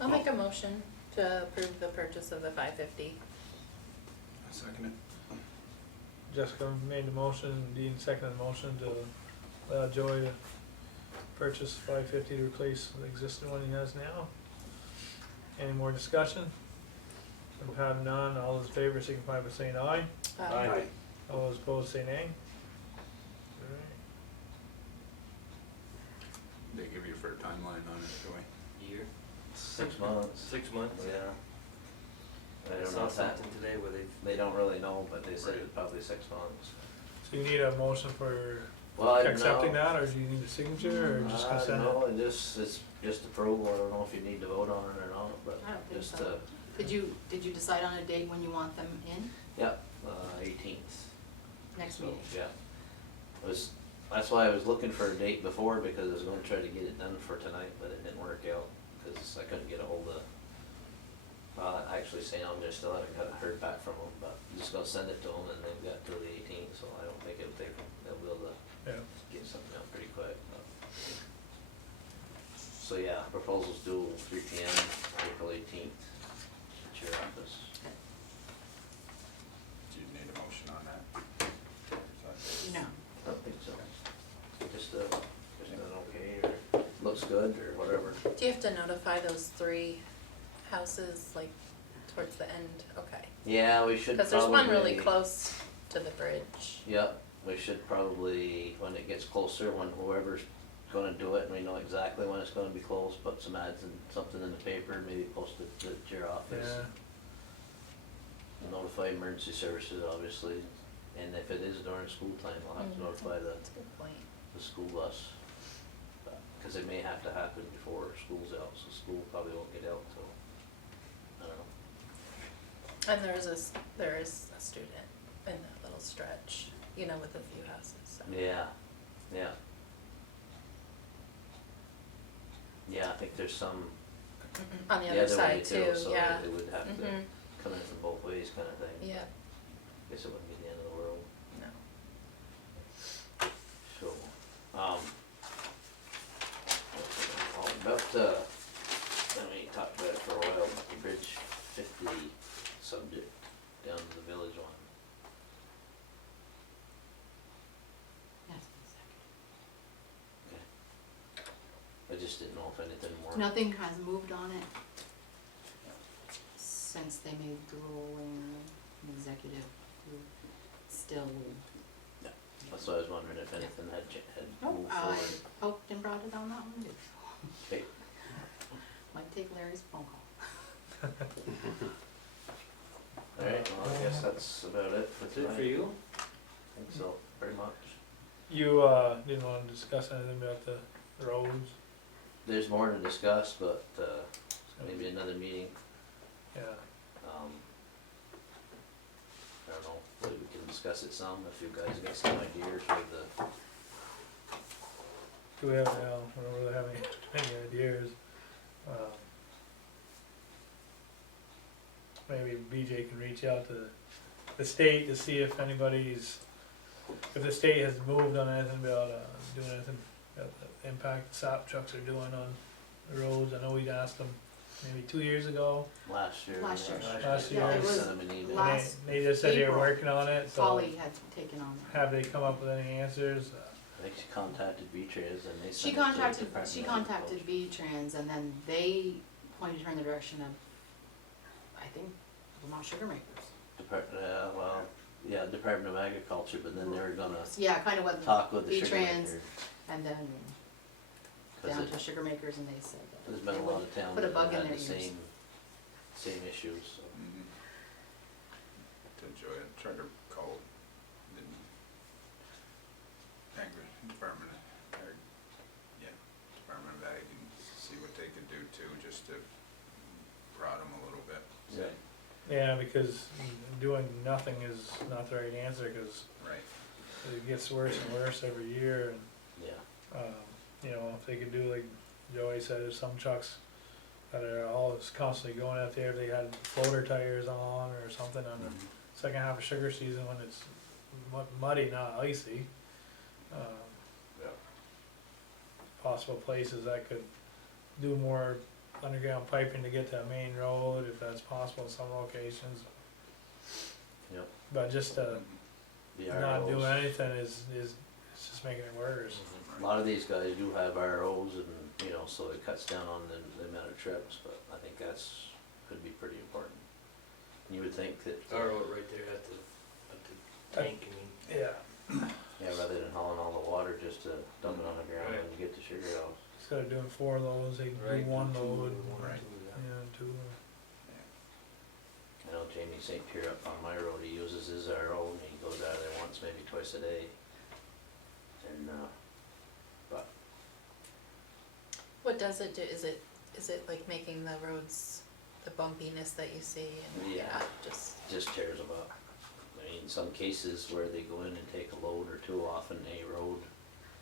I'll make a motion to approve the purchase of the 550. A second it. Jessica made the motion, Dean seconded the motion to allow Joey to purchase 550 to replace the existing one he has now. Any more discussion? If have none, all those in favor signify by saying aye. Aye. All those opposed say nay. Alright. They give you for a timeline on it, Joey? Year, 6 months. 6 months. Yeah. I I don't know saw if that, something today where they don't really know, but they said it's probably 6 months. So you need a motion for Well, I don't accepting know. that, or do you need a signature, or just gonna send it? No, it's just approval, I don't know if you need to vote on it or not, but I don't think just, so. Did you decide on a date when you want them in? yeah, 18th. Next So, meeting? yeah. That's why I was looking for a date before, because I was gonna try to get it done for tonight, but it didn't work out, cause I couldn't get a hold of, actually St. Albans still haven't heard back from them, but I'm just gonna send it to them, and they've got till the 18th, so I don't think it'll take them, they'll be able to Yeah. get something out pretty quick, but. So yeah, proposal's due 3 PM, April 18th, at your office. Do you need a motion on that? No. I don't think so. Just an okay, or looks good, or whatever. Do you have to notify those 3 houses, like, towards the end? Okay. Yeah, we should probably. Because there's one really close to the bridge. Yep, we should probably, when it gets closer, when whoever's gonna do it, and we know exactly when it's gonna be closed, put some ads and something in the paper, maybe post it at your office. Yeah. Notify emergency services, obviously, and if it is during school time, we'll have to notify That's a good point. the school bus. Cause it may have to happen before school's out, so school probably won't get out till, I don't know. And there is a student in that little stretch, you know, with a few houses, so. Yeah, yeah. Yeah, I think there's some, On the the other other way side too, so yeah. it would have to Mhm. come in from both ways kind of thing. Yeah, Guess it wouldn't be the end of the world. no. So, about, I mean, talked about it for a while, about the Bridge 50 subject down to the village one. Yes, I just didn't know if anything more. nothing has moved on it since they made the ruling, executive, still. That's why I was wondering if anything had moved I forward. poked and brought it on that one too. Okay. Might take Larry's phone call. Alright, well, I guess that's about it for That's it tonight. for you? I think so, pretty much. You, didn't wanna discuss anything about the roads? There's more to discuss, but, maybe another meeting, Yeah, I don't know, maybe we can discuss it some, if you guys got some ideas for the, do we have, I don't really have any ideas. Maybe BJ can reach out to the state to see if anybody's, if the state has moved on anything about, doing anything about the impact the SAP trucks are doing on the roads. I know we asked them maybe 2 years ago. last year. Last year. Last Yeah, year. it was Sent them an email. And last they just said they were April. working on it, so Polly had taken on that. have they come up with any answers? I think she contacted V-Trans and they She sent it to the contacted, Department she of contacted Agriculture. V-Trans and then they pointed her in the direction of, I think, Vermont Sugar Makers. Department of Agriculture, but then they were gonna Yeah, kind of what talk with the sugar V-Trans makers. and then down to Sugar Makers and they said that There's they been a lot would of towns put a that bug have in had their the ears. same issues, so. To enjoy it, try to call the Department of Ag and see what they could do too, just to prod them a little bit. Yeah. Yeah, because doing nothing is not the right answer, cause Right. it gets worse and worse every year, and, Yeah, you know, if they could do like Joey said, if some trucks that are always constantly going out there, if they had floater tires on or something on the second half of sugar season when it's muddy, not icy. Yeah. Possible places that could do more underground piping to get to a main road, if that's possible in some locations. Yep. But just the not doing ROs. anything is it's just making it worse. A lot of these guys do have ROs and, you know, so it cuts down on the amount of trips, but I think that's, could be pretty important. You would think that, RO right there at the tank, I mean. Yeah, yeah, rather than hauling all the water just to dump it on the ground Right. and get the sugar out. instead of doing 4 loads, they Right, do 1 two, load. one, Right. two, yeah. Yeah, 2. I know Jamie St. Pierre up on my road, he uses his RO and he goes out there once, maybe twice a day. And, but, What does it do? Is it like making the roads, the bumpiness that you see and Yeah. just, just tears them up. I mean, in some cases where they go in and take a load or two off in a road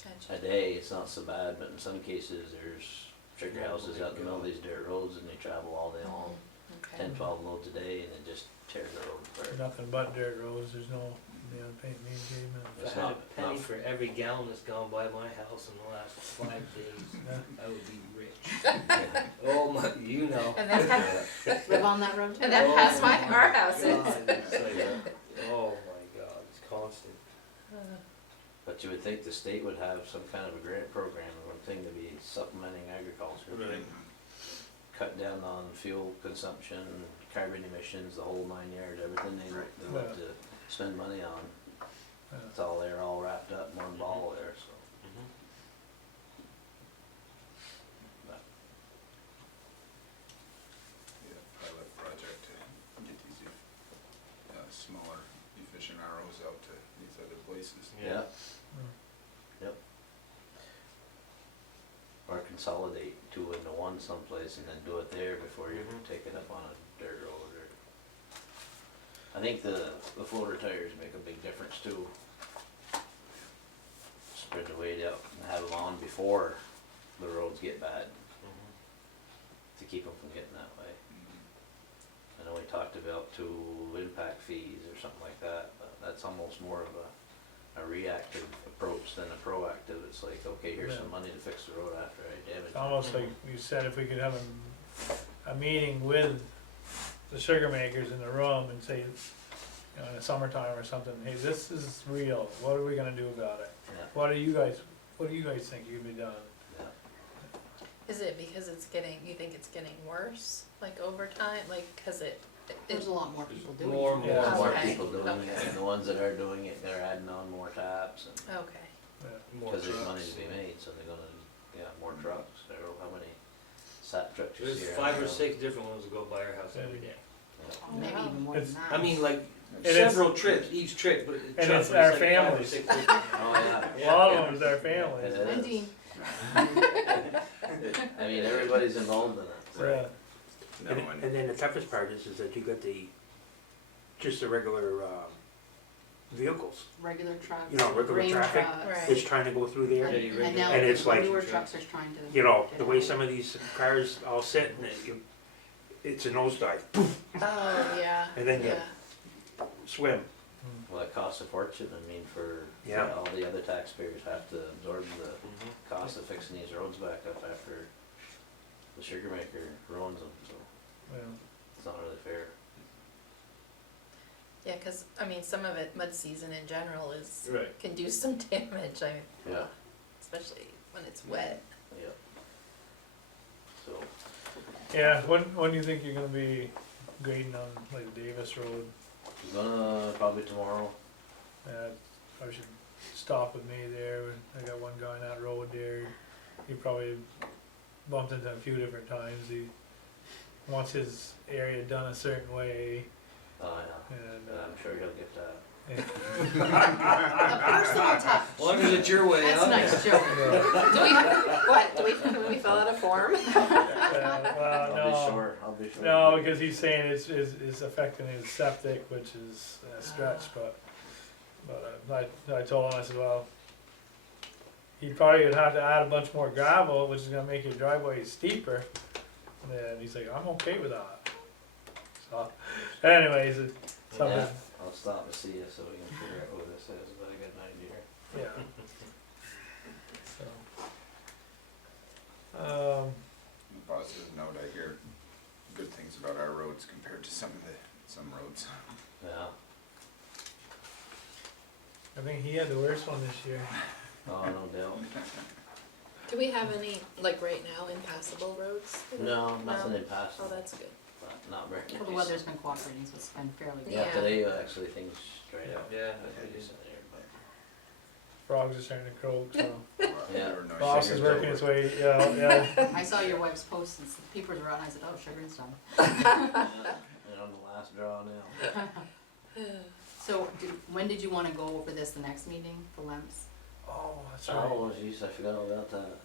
a gotcha. day, it's not so bad, but in some cases, there's sugar houses out in the middle of these dirt roads and they travel all day long, Okay. 10-12 loads a day, and it just tears the road apart. Nothing but dirt roads, there's no, paint, pavement. If It's I had not- a penny not- for every gallon that's gone by my house in the last 5 days, Yeah. I would be rich. Oh my, you know. And that, Live on that road too? and that Oh past my our house is. God, it's like, oh my God, it's constant. But you would think the state would have some kind of a grant program or thing to be supplementing agriculture. Right. Cut down on fuel consumption, carbon emissions, the whole 9 yards, everything they love Yeah. to spend money on. Yeah. It's all there, all wrapped up in one ball there, so. But, Yeah, pilot project to get these smaller, efficient ROs out to these other places. yeah, Mm. yep. Or consolidate 2 into 1 someplace and then do it there before you Mhm. take it up on a dirt road or. I think the floater tires make a big difference too. Spread the weight out and have them on before the roads get bad, to keep them from getting that way. I know we talked about 2 impact fees or something like that, but that's almost more of a reactive approach than a proactive. It's like, okay, here's some money to fix the road after I damage It's it. almost like you said, if we could have a meeting with the sugar makers in the room and say, you know, in the summertime or something, hey, this is real, what are we gonna do about it? Yeah, What do you guys think can be done? yeah. Is it because you think it's getting worse, like over time, like, cause There's a lot more people doing it. More and Yeah. There's more Okay, people doing it, okay. and the ones that are doing it, they're adding on more taps and. Okay, Yeah. More Because there's money trucks. to be made, so they're gonna, more trucks, I don't know how many SAP trucks you There's see around 5 or town. 6 different ones that go by our house every day. Maybe even more It's- than that. I mean, like, it's- several trips, each trip, but And truck it's was our like 5 or families. 6 trips. Oh, A lot of them is our families. It is. And Dean, I mean, everybody's involved in it. Yeah. No, And then the toughest part is that you got just the regular, vehicles. regular trucks, You know, regular grain traffic. trucks. Right. It's trying to go through there. Yeah, you And regular- now And it's like- newer trucks are trying to. You know, get the way out. some of these cars all sit and it's a nosedive, Oh, yeah, and then you yeah. swim. Well, it costs a fortune, I mean, for Yeah. all the other taxpayers have to absorb the Mm-hmm. cost of fixing these roads back up after the sugar maker ruins them, so Yeah. it's not really fair. Yeah, cause, I mean, some of it, mud season in general is, Right. can do some damage, Yeah, especially when it's wet. yep. So, Yeah, when do you think you're gonna be grading on like Davis Road? gonna probably tomorrow. I should stop with me there, I got one guy on that road there, he probably bumped into a few different times, he wants his area done a certain way, Oh, yeah, and, and I'm sure he'll get that. A personal touch. As long as it's your way, That's huh? nice, Joe. Do we fill out a form? well, I'll be sure. no, because he's saying it's affecting his septic, which is a stretch, but I told him, I said, well, he probably would have to add a bunch more gravel, which is gonna make your driveway steeper, and he's like, I'm okay with that. So, anyways, it's something, Yeah, I'll stop and see you so we can figure out what this is, but I got an idea. yeah. So, On a positive note, I hear good things about our roads compared to some roads. Yeah, I think he had the worst one this year. oh, no doubt. Do we have any, like right now, impassable roads? No, nothing No? in past, Oh, that's good. but not very nice. Well, the weather's been cooperating, so it's been fairly good. Yeah, Yeah. today, actually, things straight out. Yeah. Decent there, but, Frogs are starting to croak, so. Yeah. Boss is working his way, yeah. I saw your wife's post and the papers were out and I said, oh, sugar's done. and I'm the last draw now. So, when did you wanna go over this, the next meeting, the lamps? Oh, that's right. Oh, jeez, I forgot all about that.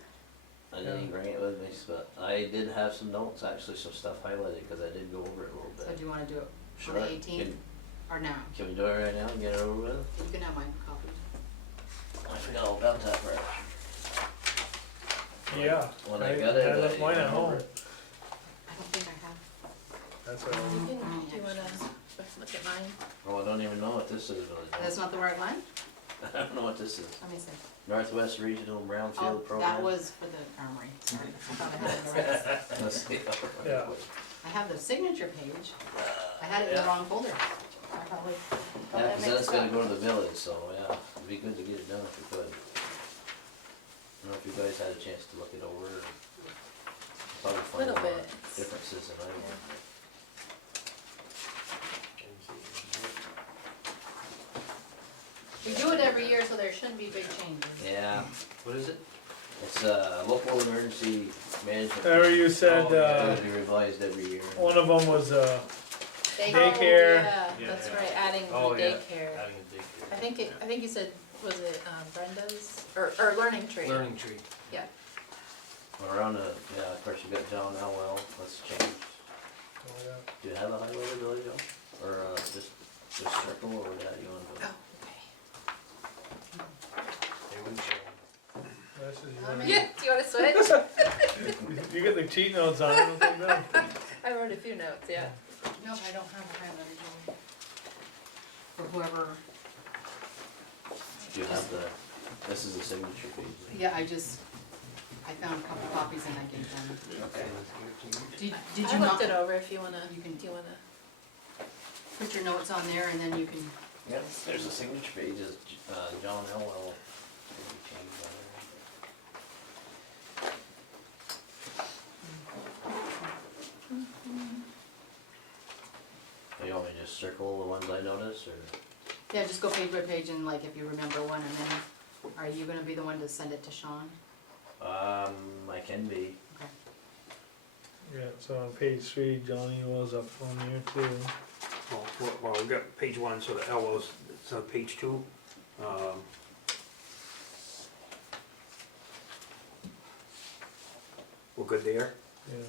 I didn't even bring it with me, but I did have some notes, actually, some stuff highlighted, cause I did go over it a little So bit. do you wanna do it Sure. on the 18th or now? Can we do it right now and get it over with? You can have my copy. I forgot all about that part. Yeah. When I got it, I left I mine at remember home. it. I don't think I have. That's all right. Do you wanna look at mine? Oh, I don't even know what this is really. That's not the right line? I don't know what this is. Let me see. Northwest Regional Oh, Brownfield Program. that was for the Armory, sorry. I thought I had it in the right. Let's see. Yeah. I have the signature page. I had it in the wrong folder. I probably got Yeah, that cause then it's mixed gonna up. go to the village, so yeah, it'd be good to get it done if we could. I don't know if you guys had a chance to look it over or probably find Little more bit. differences than I did. We do it every year, so there shouldn't be big changes. Yeah, What is it? it's local emergency management. There you said, Oh, yeah. It'll be revised every year. one of them was, Oh, Daycare. yeah, Yeah, that's yeah. right, adding the Oh, yeah. daycare. Adding a daycare. I think you said, was it Brenda's, or Learning Tree? Learning tree. Yeah. We're on yeah, of course you got John now, well, let's change. oh, yeah. Do you have a highlighter, Billy Joe? Or just circle or what you wanna do? Oh, okay. Maybe we should. This is Yeah, do you wanna switch? yours. You get the cheat notes on it, don't think that? I wrote a few notes, yeah. No, I don't have a highlighter, Joey. For whoever, Do you have this is the signature page. yeah, I found a couple copies and I gave them. Okay. Did I you not looked it over if you wanna, You can- do you wanna? put your notes on there and then you can, Yep, there's a signature page, it's John Elwell. You want me to just circle the ones I noticed, or? yeah, just go page by page and like if you remember one and then, are you gonna be the one to send it to Sean? I can be. Okay. Yeah, so on page 3, Johnny was up on there too. Well, well, we got page one, so the LO's, it's on page two. We're good there? Yeah.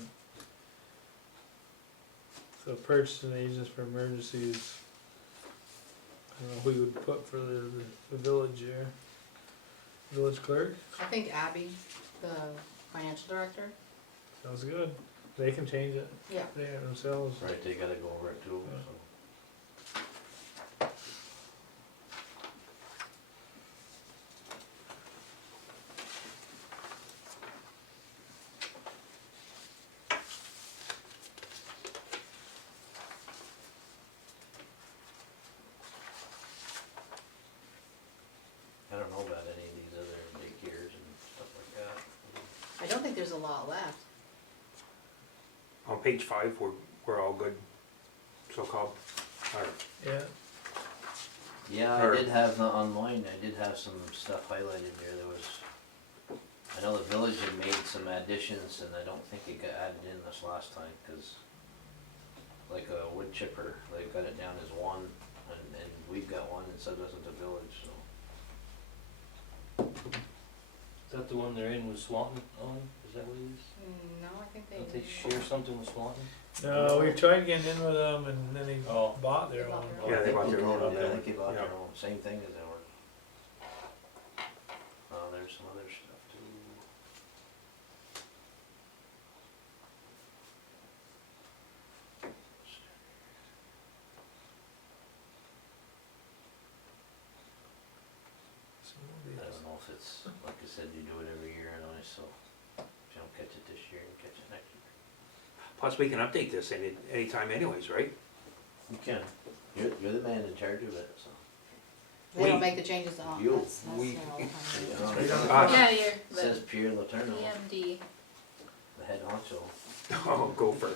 So purchasing agents for emergencies, I don't know who you would put for the village here. Village clerk, I think Abby, the financial director, sounds good. They can change it, yeah. they themselves. Right, they gotta go over it too, Yeah. so. I don't know about any of these other daycares and stuff like that. I don't think there's a lot left. On page five, we're all good, so-called. Alright. Yeah, Yeah, Or- I did have, on mine, I did have some stuff highlighted there, there was, I know the village had made some additions, and I don't think it got added in this last time, cause like a wood chipper, they got it down as one, and we've got one, and so doesn't the village, so. Is that the one they're in with Swanton on? Is that what it is? No, I think Don't they share something with Swanton? no, we tried getting in with them and then they Oh. bought their They own. bought their Oh, Yeah, I they think bought their own did, on yeah, I that think they bought their Yeah. own, same thing as ours. There's some other stuff too. I don't know if it's, like I said, you do it every year anyway, so if you don't catch it this year, you catch it next year. Plus, we can update this anytime anyways, right? You can, you're the man in charge of it, so. They don't We- make the changes to all, You- that's we- their all the time. You know, Yeah, you're It says the Pierre Letourneau, EMD. the head honcho. Oh, gopher.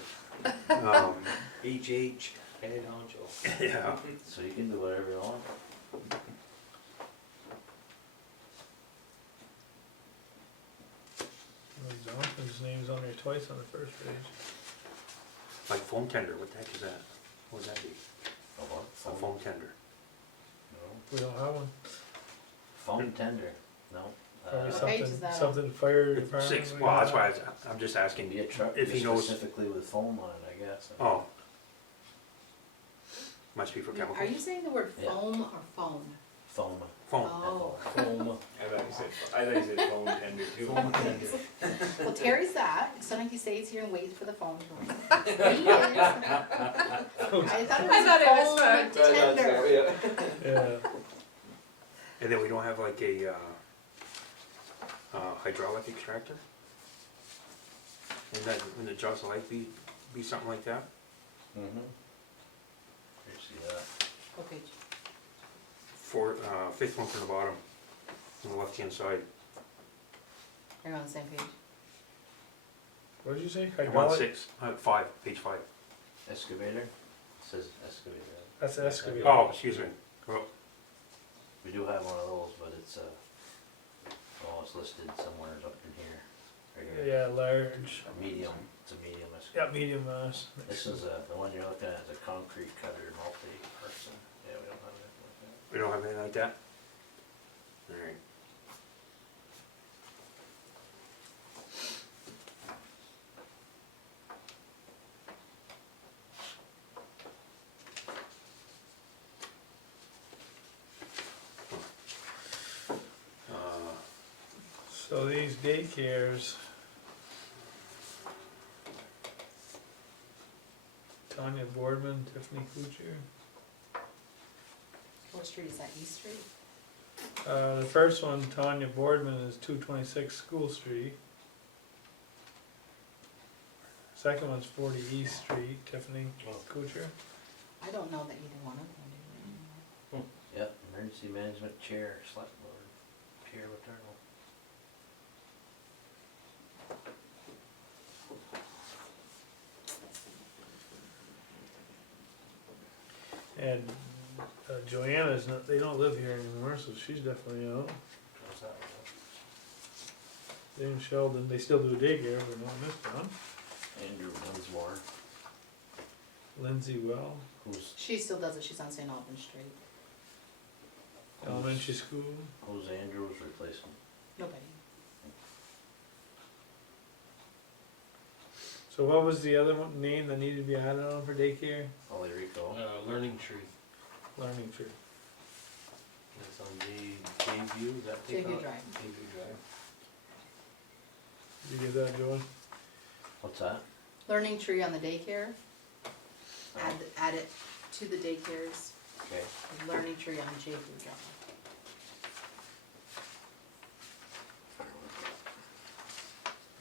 HH, head honcho. Yeah. So you can do whatever you want. Jonathan's name's on there twice on the first page. Like foam tender, what the heck is that? What would that be? A what? A foam tender. No. We don't have one. Phone tender, no. Probably What page is something, that on? something fire department. Six, we well, that's have. why I'm just asking. Can be a truck If he just knows- specifically with foam on it, I guess. Oh. Must be for Are chemicals. you saying the word Yeah. foam or phone? Foam. Foam. Oh, Foam. I thought you said phone tender too. Foam tender. well, Terry's that, sometimes he stays here and waits for the phone to ring. He is. I thought it was phone tender. Yeah, And then we don't have like a hydraulic extractor? And then, wouldn't the jaws of life be something like that? Mm-hmm. You see that? What page? Fifth one from the bottom, on the left-hand side. Are you on the same page? what did you say? One Hydraulic? six, five, page five. Excavator? It says excavator. That's an excavator. Oh, excuse me. Oh, We do have one of those, but it's, it's listed somewhere up in here. Right here. Yeah, large. A medium, it's a medium Yeah, excavator. medium mass. This is, the one you're looking at is a concrete cutter multi-person. Yeah, we don't have anything like that. we don't have anything like that? Alright. So these daycares. Tanya Boardman, Tiffany Kuchar. What street is that, East Street? The first one, Tanya Boardman, is 226 School Street. Second one's 40 East Street, Tiffany Oh. Kuchar. I don't know that either one of them do. Yep, emergency management chair, select board, Pierre Letourneau. And Joanna's not, they don't live here anymore, so she's definitely out. What's that They in Sheldon, they still do daycare, but not in this town. Andrew Winsmore. Lindsay Well, Who's, She still does it, she's on St. Albans Street. elementary school. who's Andrew's replacement? Nobody. So what was the other one, name that needed to be added on for daycare? Ollie Rico. Learning Tree, Learning Tree. that's on Bayview, is that take Bayview out? Drive. Bayview Drive. Did you get that, Joey? What's that? Learning Tree on the daycare. Add it to the daycares. Okay. Learning Tree on Bayview Drive.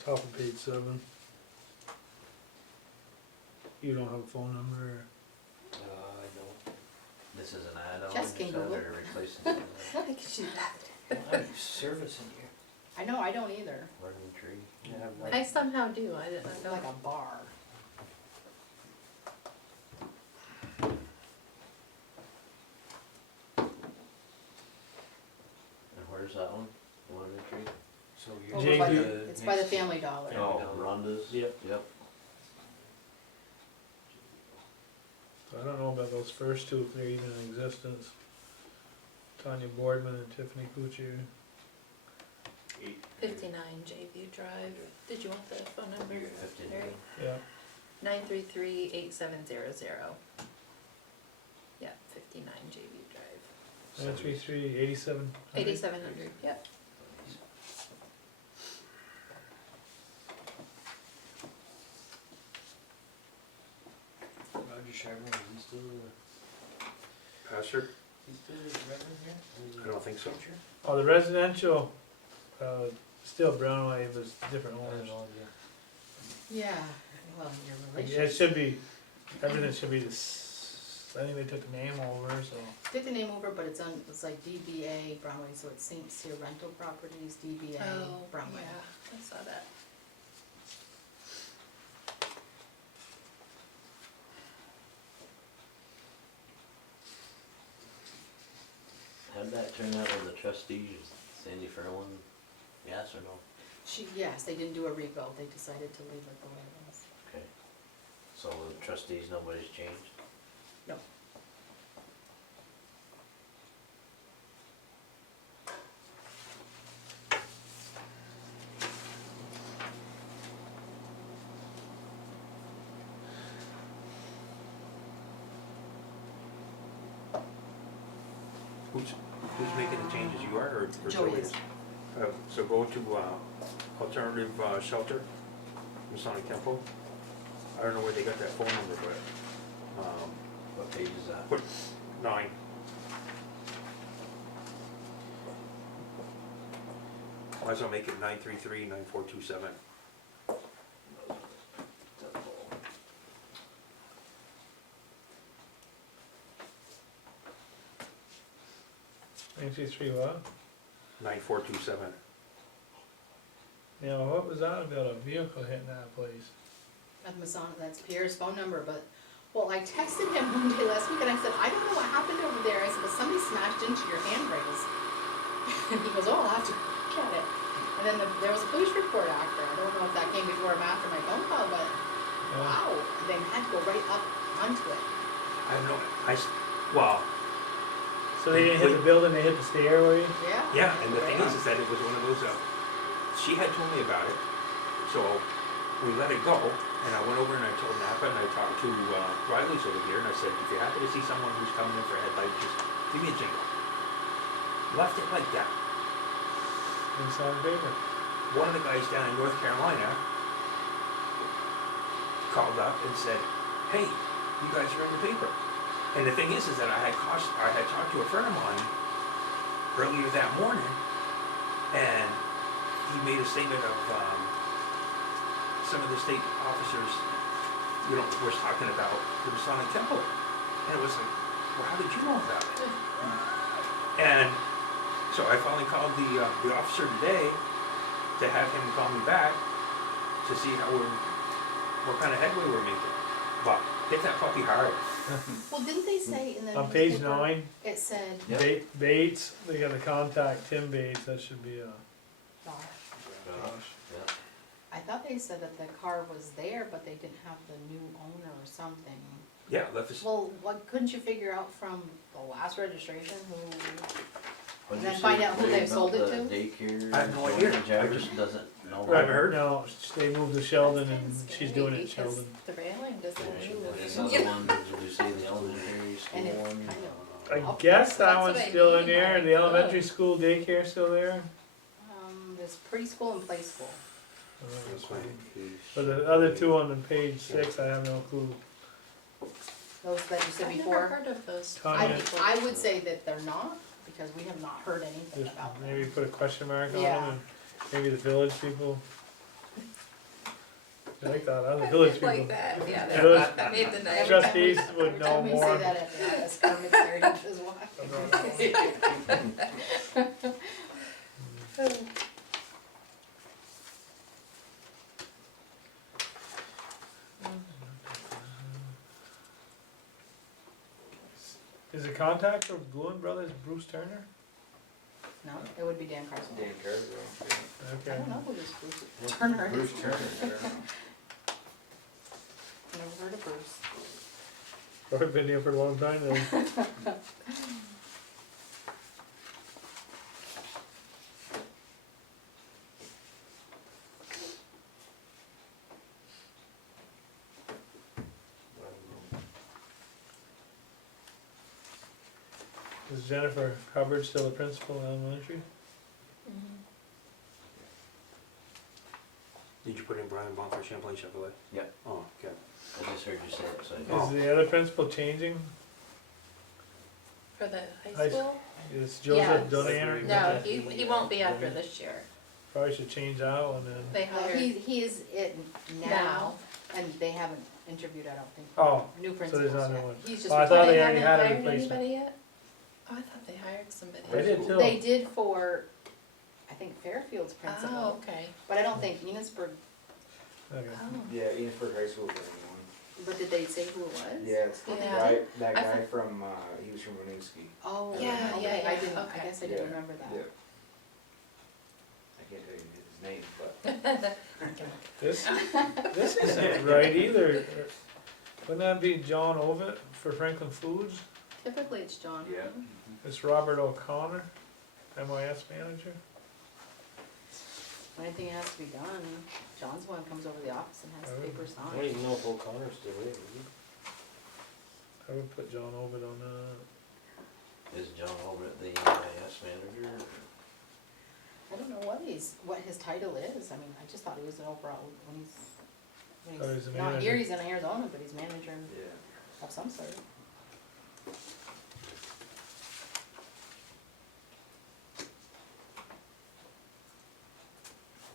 Top of page 7. You don't have a phone number? I don't. This is an add-on, Jess is can that, Google. or replacing something? I think she did. I'm servicing you. I know, I don't either. Learning Tree. Yeah, I somehow do, I didn't It's know. like a bar. And where's that one? Learning Tree? So Over you're. by JV. the- It's by the Family Dollar. Yeah. Oh, down. Rhonda's? Yep. Yep. I don't know about those first two, if they're even in existence. Tanya Boardman and Tiffany Kuchar. 59 JView Drive. Did you want the phone number? 59. Mary? Yeah. 933-8700. Yeah, 59 JView Drive. 933 87. 8700, yep. Roger Chevron, is he still, Pastor? he's still the reverend here? I don't think so. Preacher? Oh, the residential, still Brownway, but it's different I don't owners. know, yeah. Yeah, well, your It relationship. should be, everything should be this, I think they took the name over, so. Take the name over, but it's like DBA Brownway, so it's St. Cyr Rental Properties, DBA Oh, Brownway. yeah, I saw that. How'd that turn out with the trustees? Sandy Ferlin, yes or no? Yes, they didn't do a rebuild, they decided to leave it the way it was. Okay. So the trustees, nobody's changed? No. Who's making the changes, you are, or Joey is. So go to, alternative, shelter, Masonic Temple. I don't know where they got that phone number, but, What page is that? put 9. Might as well make it 933-9427. Nine two three what? 9427. Now, what was that about a vehicle hitting that place? At Masonic, that's Pierre's phone number, but, well, I texted him one day last week and I said, I don't know what happened over there. I said, but somebody smashed into your handrails. And he goes, oh, I'll have to look at it. And then there was a police report after. I don't know if that came before or after my phone call, but Yeah. wow, they had to go right up onto it. I don't know, well, So they didn't hit the building, they hit the stairway? Yeah. yeah, and the thing is that it was one of those, she had told me about it, so we let it go, and I went over and I told Napa, and I talked to, Riley's over here, and I said, if you happen to see someone who's coming in for a headlight, just give me a jingle. Left it like that. Inside the paper. One of the guys down in North Carolina called up and said, hey, you guys are in the paper. And the thing is that I had talked to a friend of mine earlier that morning, and he made a statement of, some of the state officers, was talking about the Masonic Temple. And it was like, well, how did you know about it? And so I finally called the officer today to have him call me back to see what kind of headway we're making. But hit that puppy hard. Well, didn't they say in the On page newspaper, 9, it said, Yep. Bates, they gotta contact Tim Bates, that should be a. Josh, yeah. I thought they said that the car was there, but they didn't have the new owner or something. Yeah, left us, Well, what, couldn't you figure out from the last registration who, What'd then you find say, out who Ray, they sold about it the Daycare. I have no Joanna idea. Jefferson doesn't know. I haven't heard. No, they moved to Sheldon That's and kinda she's scary doing it in because Sheldon. The railing doesn't move. This other one, did you say the elementary school and it's one? kind of, I Oh, guess that that's one's what I still in mean, there, like, the elementary ugh. school daycare still there? there's preschool and play school. But the other two on the page 6, I have no clue. Those that you said I've never before. heard of those. Tanya. I would say that they're not, because we have not heard anything Just about them. maybe put a question mark on Yeah. them and maybe the village people. I like that, the village people. Like that, yeah, Village that made the night. trustees would Every know time we more. say that at the office, Carmen's there, he says, "What?" Is the contact for Bluen Brothers Bruce Turner? No, it would be Dan Carson. Dan Carswell. I Okay. don't know who this Bruce Turner is. Bruce Turner, I don't know. Never heard of Bruce. I've been here for a long time then. Is Jennifer Hubbard still a principal in elementary? Mhm. Did you put in Brian Bond for Champlain Chevrolet? Yeah. Oh, okay. I just heard you say it, so I Oh. Is the other principal changing? For the High high school? Is Yeah. Joseph Donaner? No, he won't be after this year. Probably should change that one then. They hired. He is it now, Now. and they haven't interviewed, I don't think. Oh, New there's principals another yet. one. He's just. Oh, I thought They they already haven't had a hired replacement. anybody yet? Oh, I thought they hired somebody. They did too. They did for, I think Fairfield's Oh, principal, okay. but I don't think Enosburgh, Okay. Oh. Yeah, Enosburgh High School is the only one. but did they say who it was? Yeah, it's the Yeah. guy, that I guy thought- from, he was from Winooski. Oh, Yeah, okay, yeah, I yeah, didn't, I okay. guess I didn't Yeah, remember that. Yeah. I can't tell you his name, but. This isn't right either. Wouldn't that be John Ovitt for Franklin Foods? Typically it's John. Yeah. It's Robert O'Connor, MIS manager. Anything has to be done, John's the one who comes over to the office and has the paper I don't signed. even know if O'Connor's still there, is he? I would put John Ovitt on that. Is John over at the IS manager? I don't know what his title is, I mean, I just thought he was an overall, when Thought he was he's a not manager. here, he's in Arizona, but he's manager Yeah. of some sort.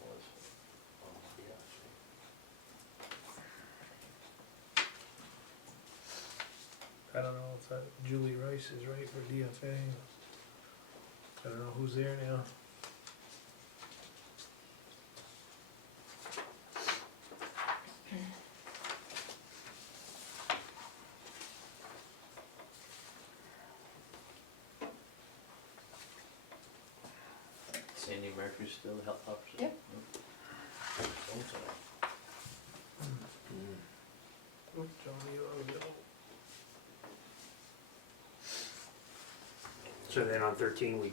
Was. Oh, yeah, I don't know if that Julie Rice is right for DFA. I don't know who's there now. Sandy Mercury still health officer? Yep. Oop, Johnny Ovitt. So then on 13,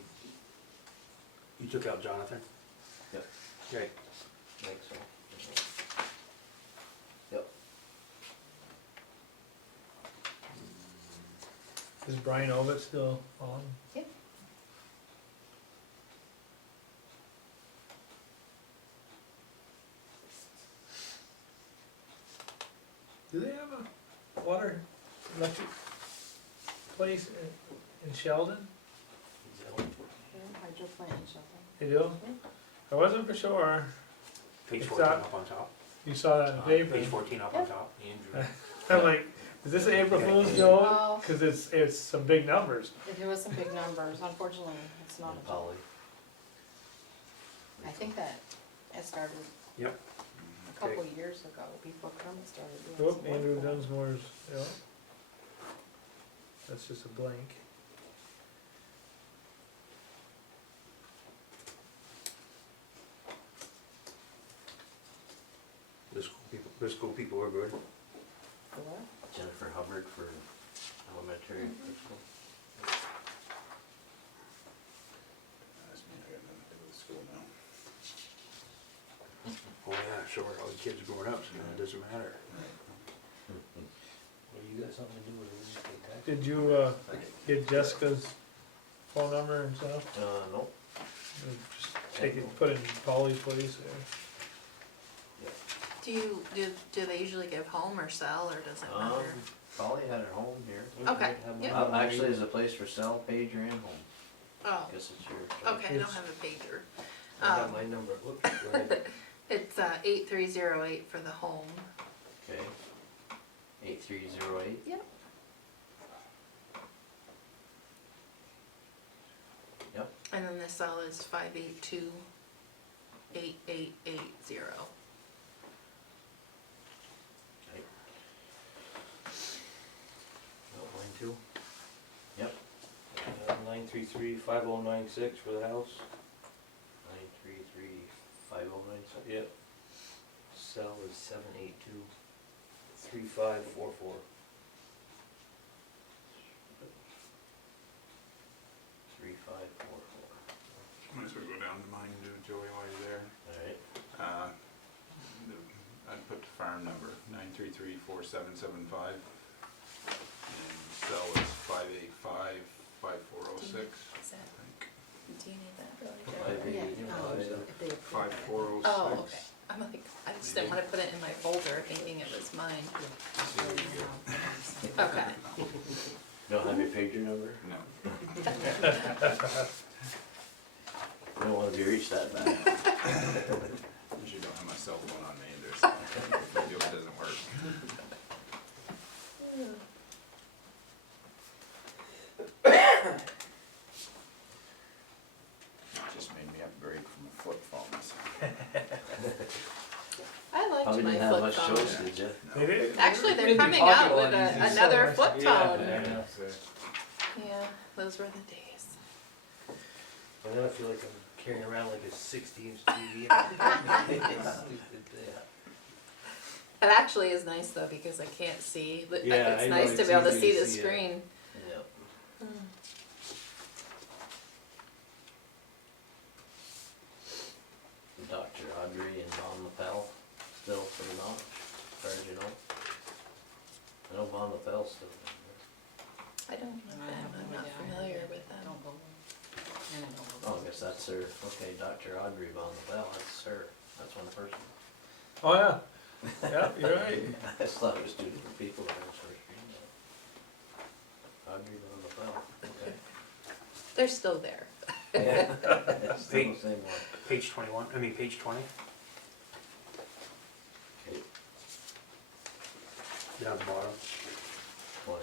you took out Jonathan? Yep. Okay. Think so. Yep. Is Brian Ovitt still on? Yep. Do they have a water electric place in Sheldon? Hydro plant and something. They do? I wasn't for sure. Page It's 14 not- up on top. You saw that in the paper. Page 14 up on top. Andrew. I'm like, is this April Fool's joke? Oh. Cause it's some big numbers. There was some big numbers, unfortunately, it's not And a joke. Polly. I think that it started Yep. a couple years ago, before Kermit started doing Whoop, some work Andrew for them. Dunsmore's, yeah. That's just a blank. The school people were good. For what? Jennifer Hubbard for elementary principal. That's me, I got nothing to do with school now. Oh yeah, sure, all the kids are growing up, so it doesn't matter. Well, you got something to do with it, you take that. Did you, get Jessica's phone number and stuff? Nope. Just take it, put it in Polly's place there. Do they usually give home or sell, or does it matter? Polly had her home here. Okay, Have yeah. one. Actually, there's a place for sale, pager and home. Oh, Guess it's yours. okay, I don't have a pager. I got my number, whoops, go ahead. It's 8308 for the home. Okay. 8308. Yep. Yep. And then the cell is 582-8880. Okay. Oh, mine too. Yep. 933-5096 for the house. 933-5096. Yep. Cell is 782-3544. 3544. Might as well go down to mine, do Joey while you're there. Alright. I'd put the farm number, 933-4775. And cell is 585-5406, Is I that, think. do you need that? Yeah, Really? if they approve it. 5406. Oh, okay. I'm like, I just didn't want to put it in my folder thinking it was mine. Okay. Don't have your pager number? No. You don't wanna be reached that bad. Usually don't have my cell phone on me either, so maybe it doesn't work. Just made me upgrade from a flip phone. I liked Probably my didn't have flip much phone. choice, did you? They did? Actually, they're Maybe coming pocket out with one easy another source. flip Yeah, phone. yeah. Yeah, those were the days. And then I feel like I'm carrying around like a 60-inch TV. Stupid thing. It actually is nice though because I can't see. But Yeah, it's I know, nice to it's be able to easy see to the see it. screen. Yep. Dr. Audrey and Von Lapel still for the knowledge, as far as you know. I know Von Lapel's still down I don't know them. I'm not familiar with them. Don't go. And I don't there. go. Oh, I guess that's her, okay, Dr. Audrey Von Lapel, that's her, that's one person. Oh, yeah. Yeah, you're right. I just thought it was two different people that I was first reading that. Audrey Von Lapel, okay. They're still there. Yeah, it's still the same one. Page 21, I mean, page 20, Okay, down at the bottom. 20.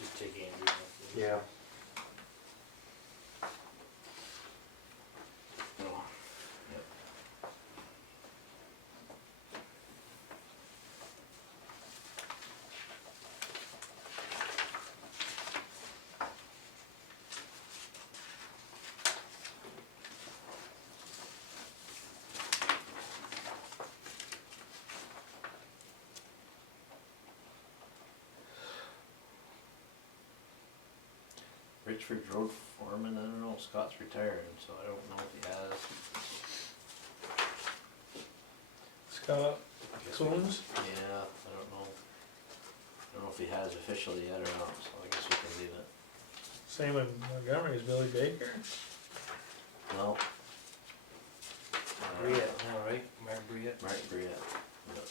Just take Andrew. Yeah. Oh, yep. Richford Road foreman, I don't know, Scott's retiring, so I don't know if he has. Scott I guess we- Coons? Yeah, I don't know. I don't know if he has officially yet or not, so I guess we can leave it. Same with Montgomery's Billy Baker. No. Briette, all right, Mark Briette. Mark Briette. Yep.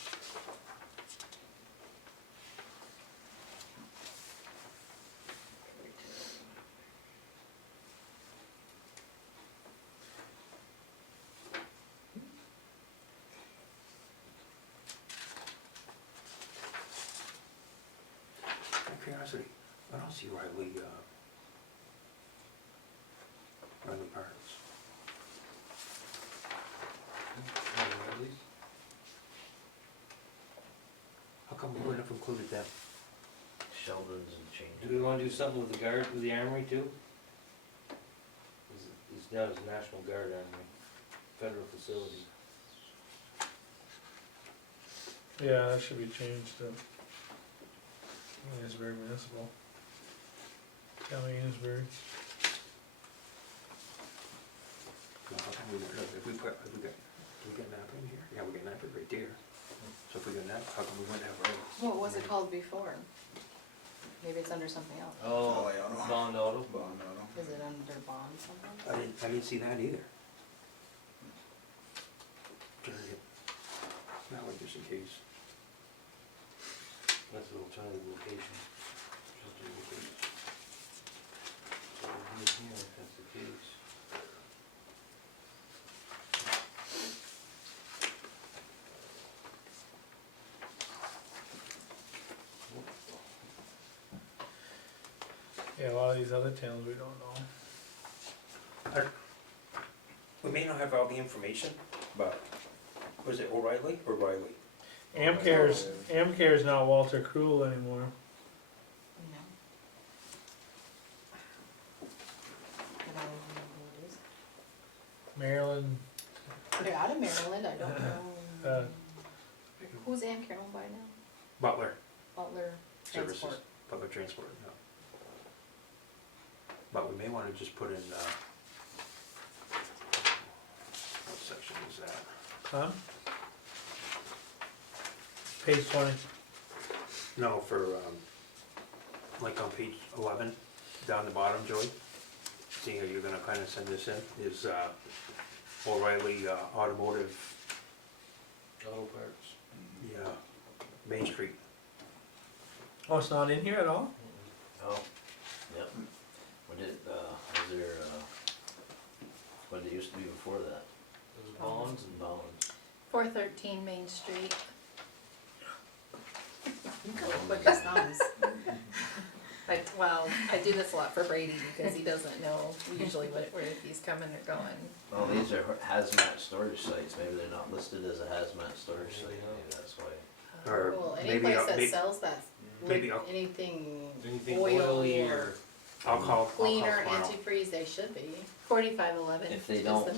Out of curiosity, I don't see Riley Parks. How come we wouldn't have included them? Sheldon's and Change. Do we wanna do something with the guard, with the armory too? It's now it's National Guard Armory, federal facility. Yeah, that should be changed to Enosburgh Municipal. Town of Enosburgh. Well, how come we got, look, if we got, do we got Napa in here? Yeah, we got Napa right there. So if we got Napa, how come we wouldn't have road? What was it called before? Maybe it's under something else. Oh, Bond Auto. Is it under bond something? I didn't see that either. Now, just in case. That's an alternative location. Just in case. So we'll do it here if that's the case. Yeah, a lot of these other towns we don't know. We may not have all the information, but was it O'Reilly or Riley? Amcare's not Walter Cruel anymore. No. I don't even know who it is. Maryland, They're out of Maryland, I don't know. uh, Who's Amcare owned by now? Butler Butler Services. Transport. Butler Transport, no. But we may wanna just put in, what section is that? huh? Page 20. No, for, like on page 11, down the bottom, Joey. See how you're gonna kinda send this in, is, O'Reilly Automotive, Auto parts. yeah, Main Street. Oh, it's not in here at all? Oh, yep. What did, was there, what did it used to be before that? Those bonds and Bones. 413 Main Street. Quick as thumbs. I do this a lot for Brady because he doesn't know usually where if he's coming or going. Well, these are hazmat storage sites, maybe they're not listed as a hazmat storage site, maybe that's why. Or Well, any maybe place I'll- that may- sells that, maybe I'll- anything anything oily oily or or I'll call cleaner, tomorrow. antifreeze, they should be. 4511. If they don't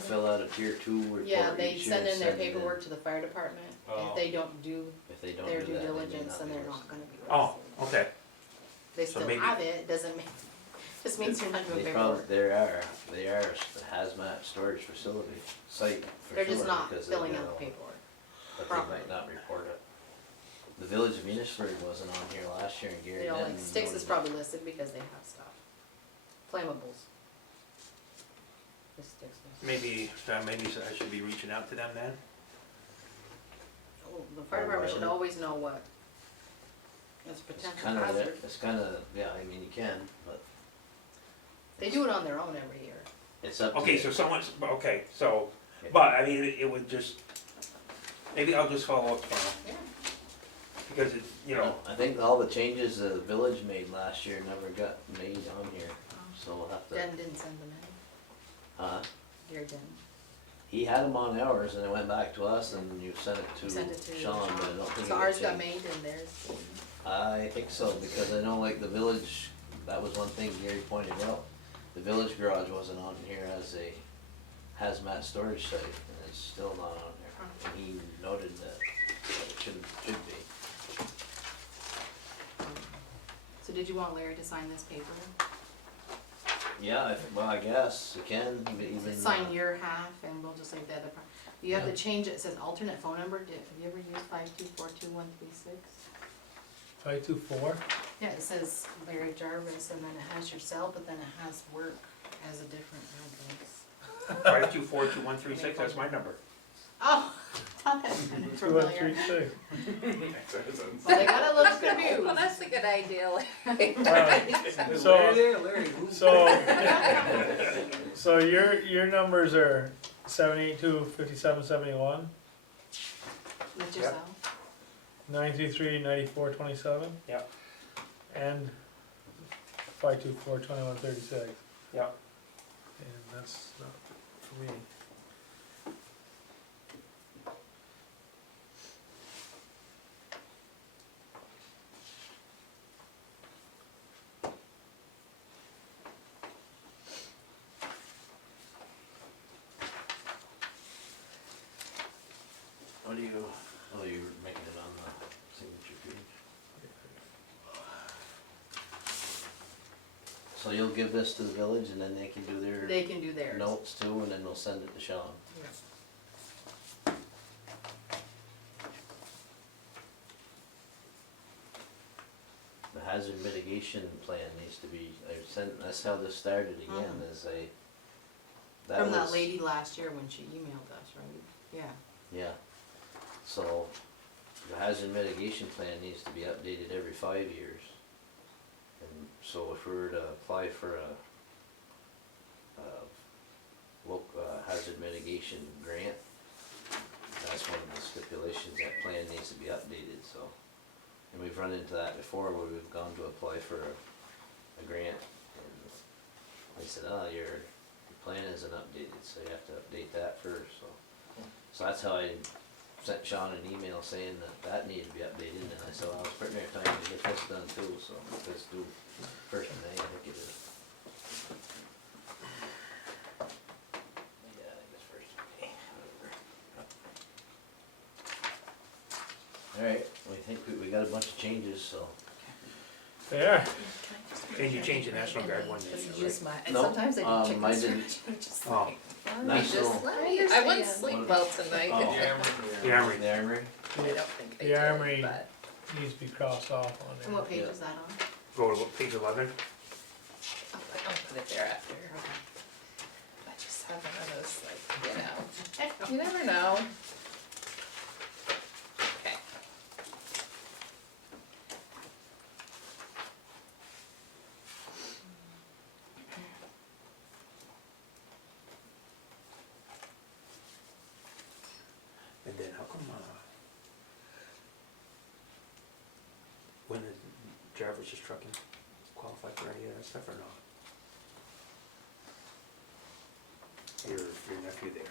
fill out a tier 2 report Yeah, they each year send and in their send it paperwork to the fire department. Oh. If they don't do if they don't their do due that, they may diligence, not then be they're listed. not gonna be Oh, listed. okay. They So still maybe- have it, doesn't mean, just means you're not doing They probably, paperwork. they are a hazmat storage facility, site for They're sure, just not because they filling do, out the paperwork. but properly. they might not report it. The village of Enosburgh wasn't on here last year, and Gary You know, like Denton sticks is noted probably listed because they have stuff. Flammables. The sticks is. Maybe I should be reaching out to them then? Oh, the fire department should O'Reilly. always know what is It's potential kinda, hazard. it's kinda, yeah, I mean, you can, but They do it on their own every year. it's up to Okay, you. so but I mean, it would just, maybe I'll just follow up tomorrow, Yeah. because it's, you know, I think all the changes the village made last year never got made on here, so we'll have to, Den didn't send them in. Gary didn't. he had them on ours, and it went back to us, and you sent it You sent it to to Sean, but I don't think it So got ours got changed. made and theirs didn't. I think so, because I know like the village, that was one thing Gary pointed out. The village garage wasn't on here as a hazmat storage site, and it's still not on there. And he noted that it should be. So did you want Larry to sign this paper? Yeah, well, I guess you can, even. Sign your half and we'll just leave the other part. You have to change it, it says alternate phone number, have you ever used 5242136? 524? Yeah, it says Larry Jarvis and then it has your cell, but then it has work as a different address. 5242136, that's my number. Oh, that's kind of familiar. 2136. Well, they got a little confused. Well, that's a good idea, Larry. So your numbers are 782-5771, With your cell? 933-9427, Yep, and 524-2136. yep. And that's not for me. What do you, oh, you're So you'll give this to the village and then they can do their They can do theirs. notes too, and then we'll send it to Sean. Yeah. The hazard mitigation plan needs to be, that's how this started again, is From that lady last year when she emailed us, right? Yeah. Yeah, so the hazard mitigation plan needs to be updated every 5 years. And so if we were to apply for a hazard mitigation grant, that's one of the stipulations, that plan needs to be updated, so. And we've run into that before where we've gone to apply for a grant, and they said, oh, your plan isn't updated, so you have to update that first, so. So that's how I sent Sean an email saying that needed to be updated, and I said, well, I was putting there time to get this done too, so let's do first of May, I think it is. Yeah, I think it's first of May, whatever. Alright, we think we got a bunch of changes, so. There. And you changed the National Guard one, didn't you, Use my, and No, sometimes I do mine chicken didn't. scratch, I'm just Oh. like, let me National- just, I wouldn't sleep well tonight. Oh. The Armory. The Armory? I don't think I The did, Armory. but Needs to be crossed off on And there. what page Yeah. is that on? Go to page 11. I'll put it there after. I just have one of those, like, you never know. Okay. And then how come, when the driver's just trucking qualify for any of that stuff or not? Your nephew there.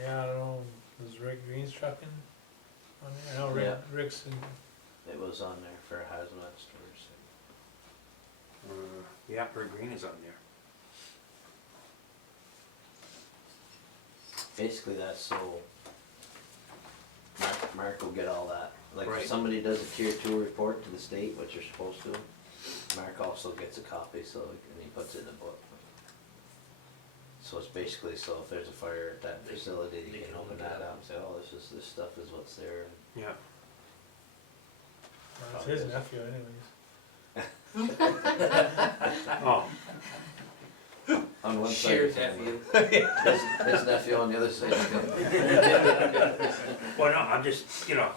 Yeah, I don't know, was Rick Green's trucking on there? I know Yeah. Rick's in, It was on there for hazmat stores. Yeah, Bird Green is on there. Basically, that's so Mark will get all that. Like Right. if somebody does a tier 2 report to the state, which you're supposed to, Mark also gets a copy, so, and he puts it in a book. So it's basically, so if there's a fire at that facility, you can open that up and say, oh, this stuff is what's there. Yeah. well, it's his nephew anyways. Oh, On one side. Shared of the family. nephew. His nephew on the other side. well, no, I'm just, I don't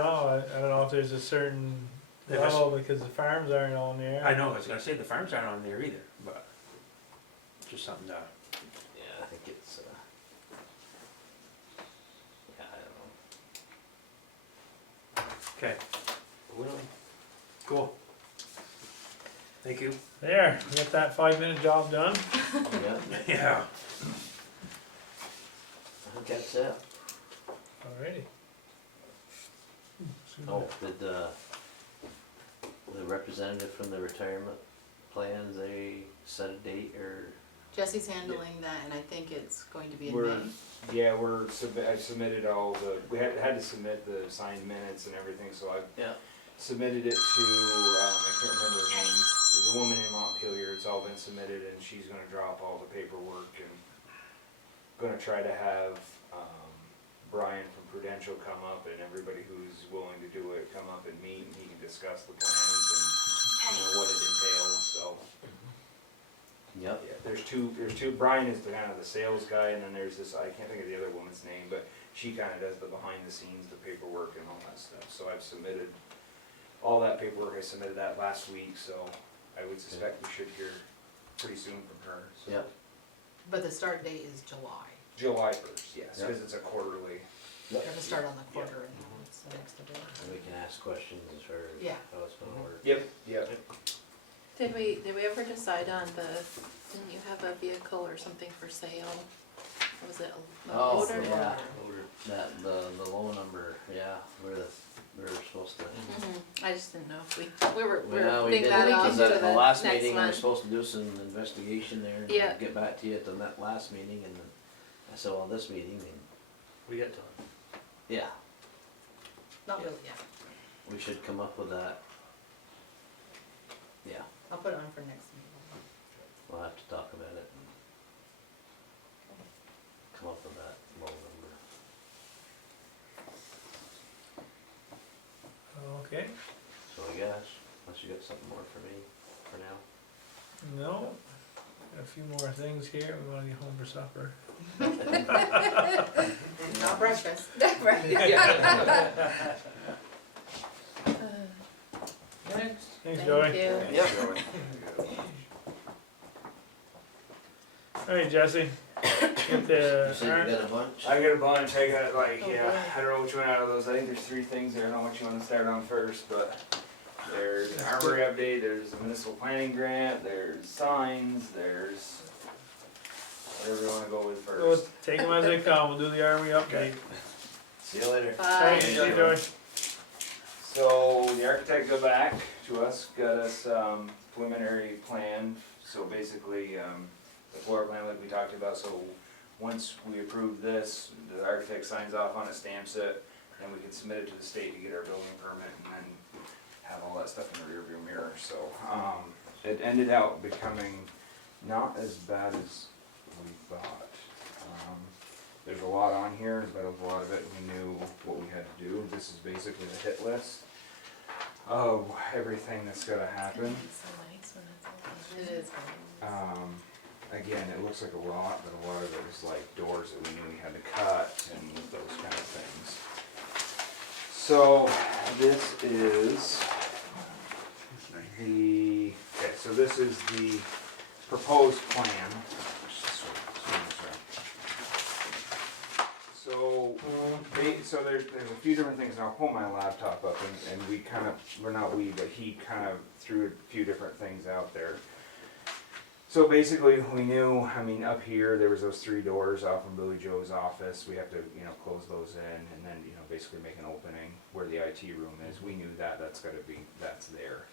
know, I don't know if there's a certain There must- level because the farms aren't on there. I know, I was gonna say the farms aren't on there either, but just something to, Yeah, I think it's, yeah, I don't know. okay, Well, cool. Thank you. There, we got that 5-minute job done. Yeah, Yeah. I think that's it. Alrighty. Oh, did the representative from the retirement plans, they set a date or? Jesse's handling that, and I think it's going to be in We're- May. Yeah, I submitted all we had to submit the signed minutes and everything, so I Yeah. submitted it to, I can't remember her name. There's a woman in Montpelier, it's all been submitted, and she's gonna drop all the paperwork and gonna try to have, Brian from Prudential come up and everybody who's willing to do it, come up and meet, and he can discuss the plans and, what it entails, so. Yep. Yeah, there's two, Brian is the kind of the sales guy, and then there's this, I can't think of the other woman's name, but she kinda does the behind the scenes, the paperwork and all that stuff, so I've submitted all that paperwork, I submitted that last week, so I would suspect we should hear pretty soon from her, so. Yep. But the start date is July. July 1st, yes, Yep. because it's a quarterly. They're gonna start on the quarter, and it's the next of it. And we can ask questions as far as Yeah. how it's gonna work. Yep, yep. Did we ever decide on didn't you have a vehicle or something for sale? Was it a Oh, motor? yeah, that, the low number, yeah, we were supposed to. I just didn't know if we were Well, we putting did, that off because to at the the last next meeting, we were month. supposed to do some investigation there, and Yeah. get back to you at the last meeting, and then I said, well, this meeting, and, we got time. yeah, Not really, yeah. we should come up with that. Yeah, I'll put it on for next meeting. We'll have to talk about it and come up with that low number. Okay, So I guess, unless you got something more for me for now. no, got a few more things here, we wanna get home for supper. Not breakfast. Thanks, Thank Joey. you. Yep. Alright, Jesse, get You the, said you got a bunch? I got a bunch, I got like, Oh, yeah, boy. I don't know which one out of those, I think there's 3 things there, I don't know what you wanna start on first, but there's an Armory update, there's a municipal planning grant, there's signs, there's whatever you wanna go with we'll first. take them as they come, we'll do the Army update. See you later. Bye. Alright, see you, Joey. So the architect got back to us, got us preliminary plan, so basically the floor plan like we talked about, so once we approve this, the architect signs off on it, stamps it, then we can submit it to the state to get our building permit and then have all that stuff in the rearview mirror, so it ended out becoming not as bad as we thought. There's a lot on here, but a lot of it we knew what we had to do. This is basically the hit list of everything that's gonna happen. It is. Again, it looks like a lot, but a lot of it was like doors that we knew we had to cut and those kind of things. So this is so this is the proposed plan. So there's a few different things, and I'll pull my laptop up, and we kind of, but he kind of threw a few different things out there. So basically, we knew, I mean, up here, there was those 3 doors off from Billy Joe's office, we have to, close those in, and then, basically make an opening where the IT room is. We knew that, that's there.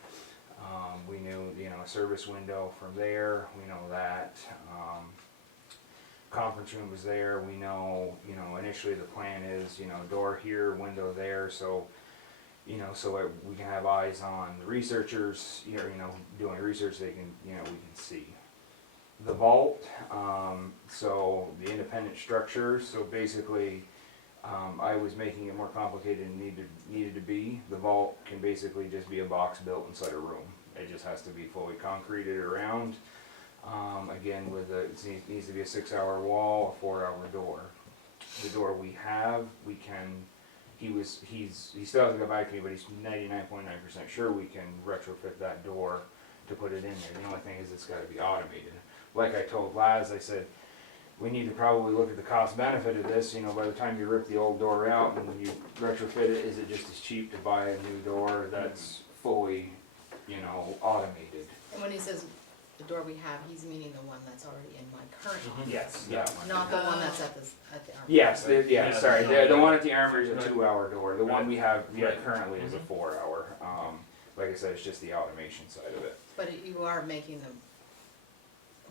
We knew, a service window from there, we know that. Conference room was there, we know, initially the plan is, door here, window there, so, so we can have eyes on the researchers, doing research, they can, we can see. The vault, so the independent structure, so basically, I was making it more complicated than needed to be. The vault can basically just be a box built inside a room. It just has to be fully concreted around. Again, it needs to be a 6-hour wall, a 4-hour door. The door we have, he still hasn't got back to me, but he's 99.9% sure we can retrofit that door to put it in there. The only thing is it's gotta be automated. Like I told Laz, I said, we need to probably look at the cost benefit of this, by the time you rip the old door out and you retrofit it, is it just as cheap to buy a new door that's fully, automated? And when he says the door we have, he's meaning the one that's already in my current office. Yes, yeah. Not the one that's at the Armory. Yes, Yeah. sorry, the one at the Armory is a Right. 2-hour door, the one we have Right. currently is a 4-hour. Like I said, it's just the automation side of it. But you are making the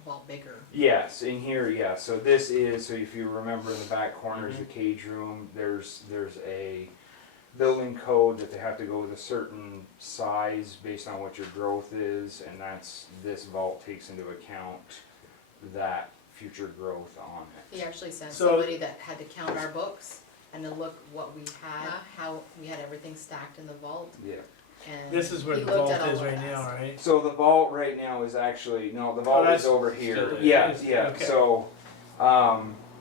wall bigger. Yes, in here, yeah, so this is, so if you remember in the back corner is the cage room, there's a building code that they have to go with a certain size based on what your growth is, and this vault takes into account that future growth on it. He actually sent So- somebody that had to count our books and to look what we had, how we had everything stacked in the vault, Yeah. and This is where he the looked vault at all is of right that now, stuff. right? So the vault right now is actually, no, the vault that's is over here. still Yeah, there. yeah, Okay. so,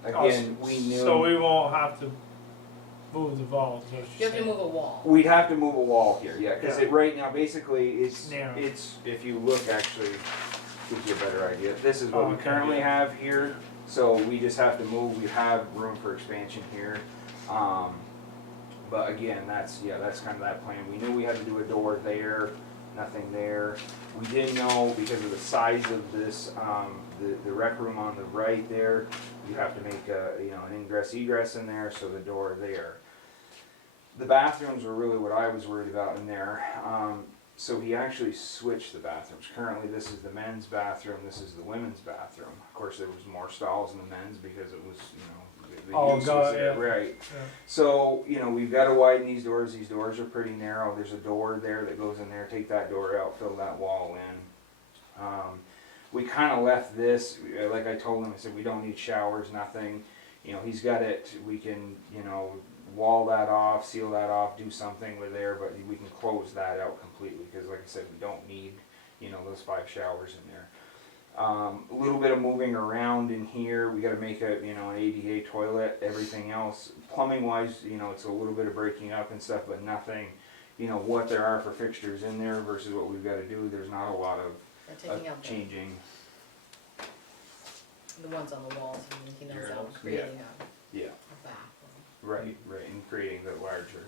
again, we knew. So we won't have to move the vault, is what You you're have to saying. move a wall. We'd have to move a wall here, yeah, cause Yeah. it, right now, basically, it's, Narrow. if you look, actually, gives you a better idea. This is what we Okay. currently have here, so we just have to move, we have room for expansion here. But again, that's kind of that plan. We knew we had to do a door there, nothing there. We didn't know, because of the size of this, the rec room on the right there, you have to make an ingress egress in there, so the door there. The bathrooms were really what I was worried about in there. So he actually switched the bathrooms. Currently, this is the men's bathroom, this is the women's bathroom. Of course, there was more stalls in the men's because it was, the Oh, use God, was there, yeah. right? Yeah. So, we've got to widen these doors. These doors are pretty narrow. There's a door there that goes in there. Take that door out, fill that wall in. We kinda left this, like I told him, I said, we don't need showers, nothing. You know, he's got it, we can, you know, wall that off, seal that off, do something with there, but we can close that out completely, because like I said, we don't need, you know, those 5 showers in there. A little bit of moving around in here, we gotta make a, you know, an ADA toilet, everything else, plumbing wise, you know, it's a little bit of breaking up and stuff, but nothing, you know, what there are for fixtures in there versus what we've gotta do, there's not a lot of They're taking out changing. the ones on the walls and making those out, Urinals. creating Yeah. a bathroom. Right, and creating the larger.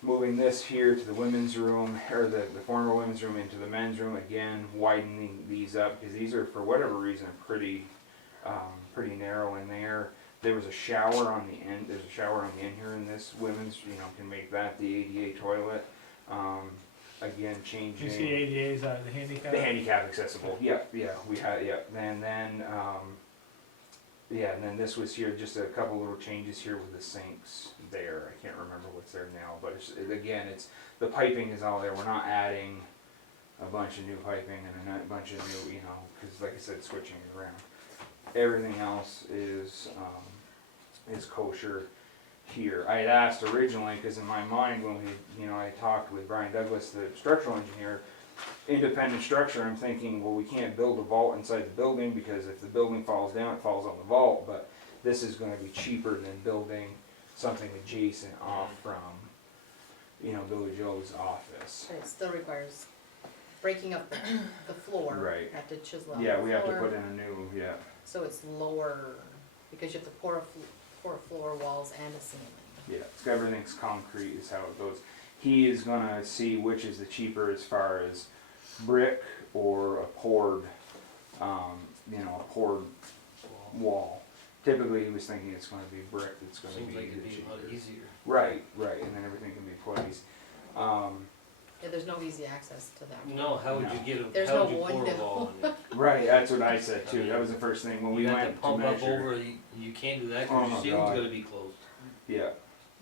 Moving this here to the women's room, or the former women's room into the men's room, again, widening these up, because these are, for whatever reason, pretty narrow in there. There was a shower on the end, there's a shower on the end here in this women's, you know, can make that the ADA toilet. Again, changing. You see ADA's out of the handicap? The handicap accessible, yeah, we had, yeah, and then, and then this was here, just a couple little changes here with the sinks there, I can't remember what's there now, but again, the piping is all there, we're not adding a bunch of new piping and a bunch of new, you know, cause like I said, switching it around. Everything else is kosher here. I had asked originally, because in my mind, when I talked with Brian Douglas, the structural engineer, independent structure, I'm thinking, well, we can't build a vault inside the building, because if the building falls down, it falls on the vault, but this is gonna be cheaper than building something adjacent off from, you know, Billy Joe's office. But it still requires breaking up the floor. Right. Have to chisel out the Yeah, floor. we have to put in a new, yeah. So it's lower, because you have to pour floor, walls, and a ceiling. Yeah, it's, everything's concrete is how it goes. He is gonna see which is the cheaper as far as brick or a poured, a poured wall. Typically, he was thinking it's gonna be brick that's gonna Seems be like it'd the be a lot cheaper. easier. Right, and then everything can be placed. Yeah, there's no easy access to that. No, how would you No. get a, There's how no would you pour a window. wall in it? Right, that's what I said too. That was the first thing when we You have went to pump to up measure. over, you can't do that, Oh cause my your ceiling's God. gotta be closed. Yeah,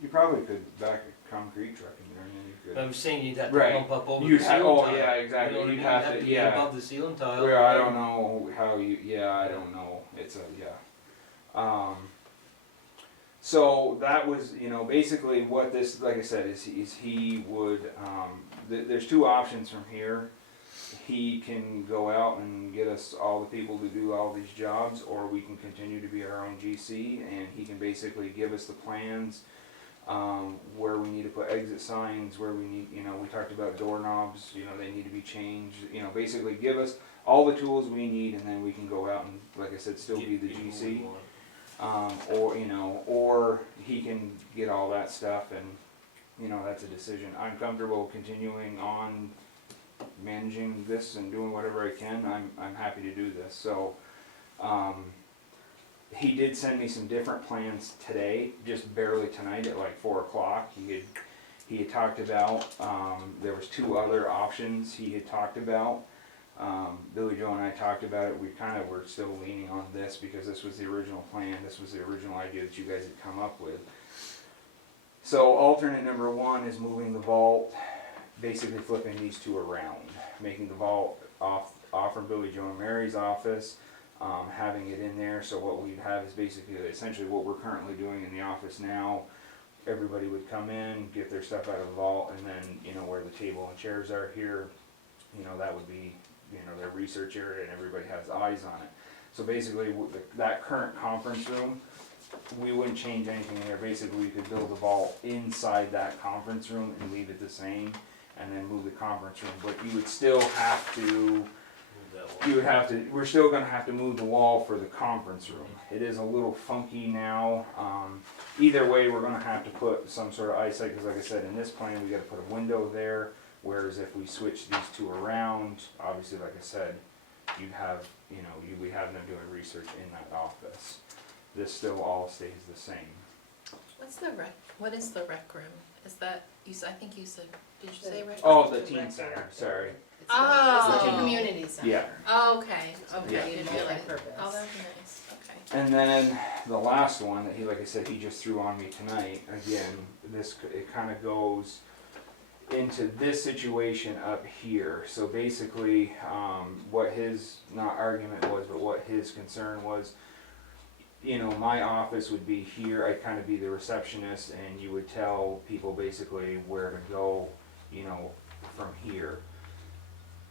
you probably could back a concrete truck in there and then you could. I'm saying you'd have to Right. pump up over You'd the have- ceiling oh, tile. yeah, exactly. You know what I You'd mean? have to- be yeah. above the ceiling tile. Well, I don't know how you. Yeah, I don't know. It's a yeah. So that was, you know, basically what this, like I said, is he would. There's 2 options from here. He can go out and get us all the people to do all these jobs, or we can continue to be our own GC, and he can basically give us the plans, where we need to put exit signs, where we need, you know, we talked about doorknobs, you know, they need to be changed, you know, basically give us all the tools we need, and then we can go out and, like I said, still be the GC. Or he can get all that stuff, and, you know, that's a decision. I'm comfortable continuing on managing this and doing whatever I can. I'm happy to do this. So, he did send me some different plans today, just barely tonight at like 4 o'clock. He had talked about, there was 2 other options he had talked about. Billy Joe and I talked about it. We kind of were still leaning on this because this was the original plan. This was the original idea that you guys had come up with. So alternate number 1 is moving the vault, basically flipping these 2 around, making the vault off from Billy Joe and Mary's office, having it in there. So what we'd have is basically essentially what we're currently doing in the office now. Everybody would come in, get their stuff out of the vault, and then, you know, where the table and chairs are here, you know, that would be, you know, their research area, and everybody has eyes on it. So basically, that current conference room, we wouldn't change anything in there. Basically, we could build a vault inside that conference room and leave it the same, and then move the conference room. But you would still have to, we're still gonna have to move the wall for the conference room. It is a little funky now. Either way, we're gonna have to put some sort of eyesight, because like I said, in this plan, we gotta put a window there. Whereas if we switch these 2 around, obviously, like I said, you'd have, you know, we have them doing research in that office. This still all stays the same. What is the rec room? Is that, I think you said, did you say rec room? Oh, the teen center, sorry. It's Oh. the community center. Yeah. Oh, okay, Yeah. okay. You Didn't feel realize. like purpose. Oh, that's nice, okay. And then the last one that he, like I said, he just threw on me tonight, again, it kind of goes, into this situation up here. So basically, what his, not argument was, but what his concern was, you know, my office would be here, I'd kind of be the receptionist, and you would tell people basically where to go, you know, from here.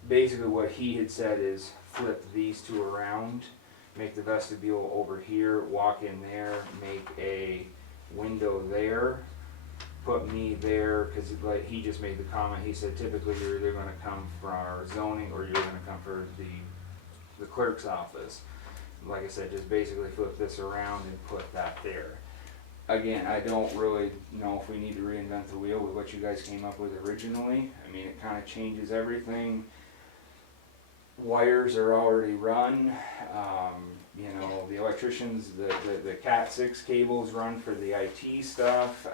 Basically what he had said is flip these two around, make the vestibule over here, walk in there, make a window there, put me there, cause like he just made the comment, he said typically you're either gonna come from our zoning or you're gonna come for the clerk's office. Like I said, just basically flip this around and put that there. Again, I don't really know if we need to reinvent the wheel with what you guys came up with originally. I mean, it kinda changes everything. Wires are already run, you know, the electricians, the Cat 6 cables run for the IT stuff,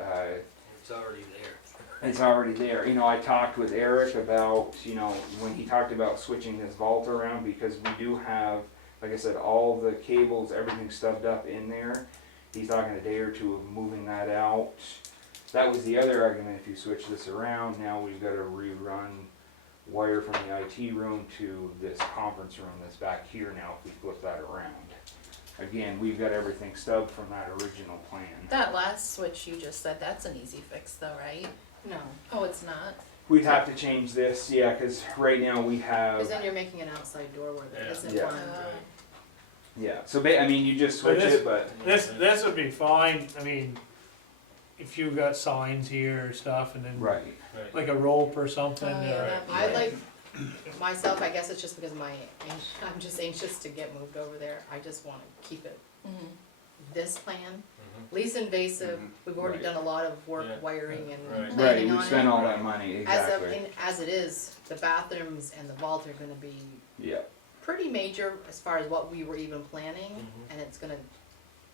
It's already there. it's already there. You know, I talked with Eric about, you know, when he talked about switching this vault around, because we do have, like I said, all the cables, everything stubbed up in there. He's talking a day or two of moving that out. That was the other argument, if you switch this around, now we've gotta rerun wire from the IT room to this conference room that's back here now if we flip that around. Again, we've got everything stubbed from that original plan. That last switch you just said, that's an easy fix though, right? No, Oh, it's not? We'd have to change this, yeah, cause right now we have, because then you're making an outside door where there Yeah. isn't Yeah. one. yeah, so I mean, you just switch this- it, but, This would be fine, I mean, if you got signs here or stuff and then right. Right. like a rope or something, Oh, yeah, or, that'd be I good. like, myself, I guess it's just because I'm just anxious to get moved over there. I just wanna keep it Mhm. this plan, Mhm. least invasive. Mhm. We've already Right. done a lot of work Yeah. wiring Right. and Right, planning we on spent it. all that money, exactly. As it is, the bathrooms and the vault are gonna be Yeah, pretty major as far as what we were even planning, Mhm. and it's gonna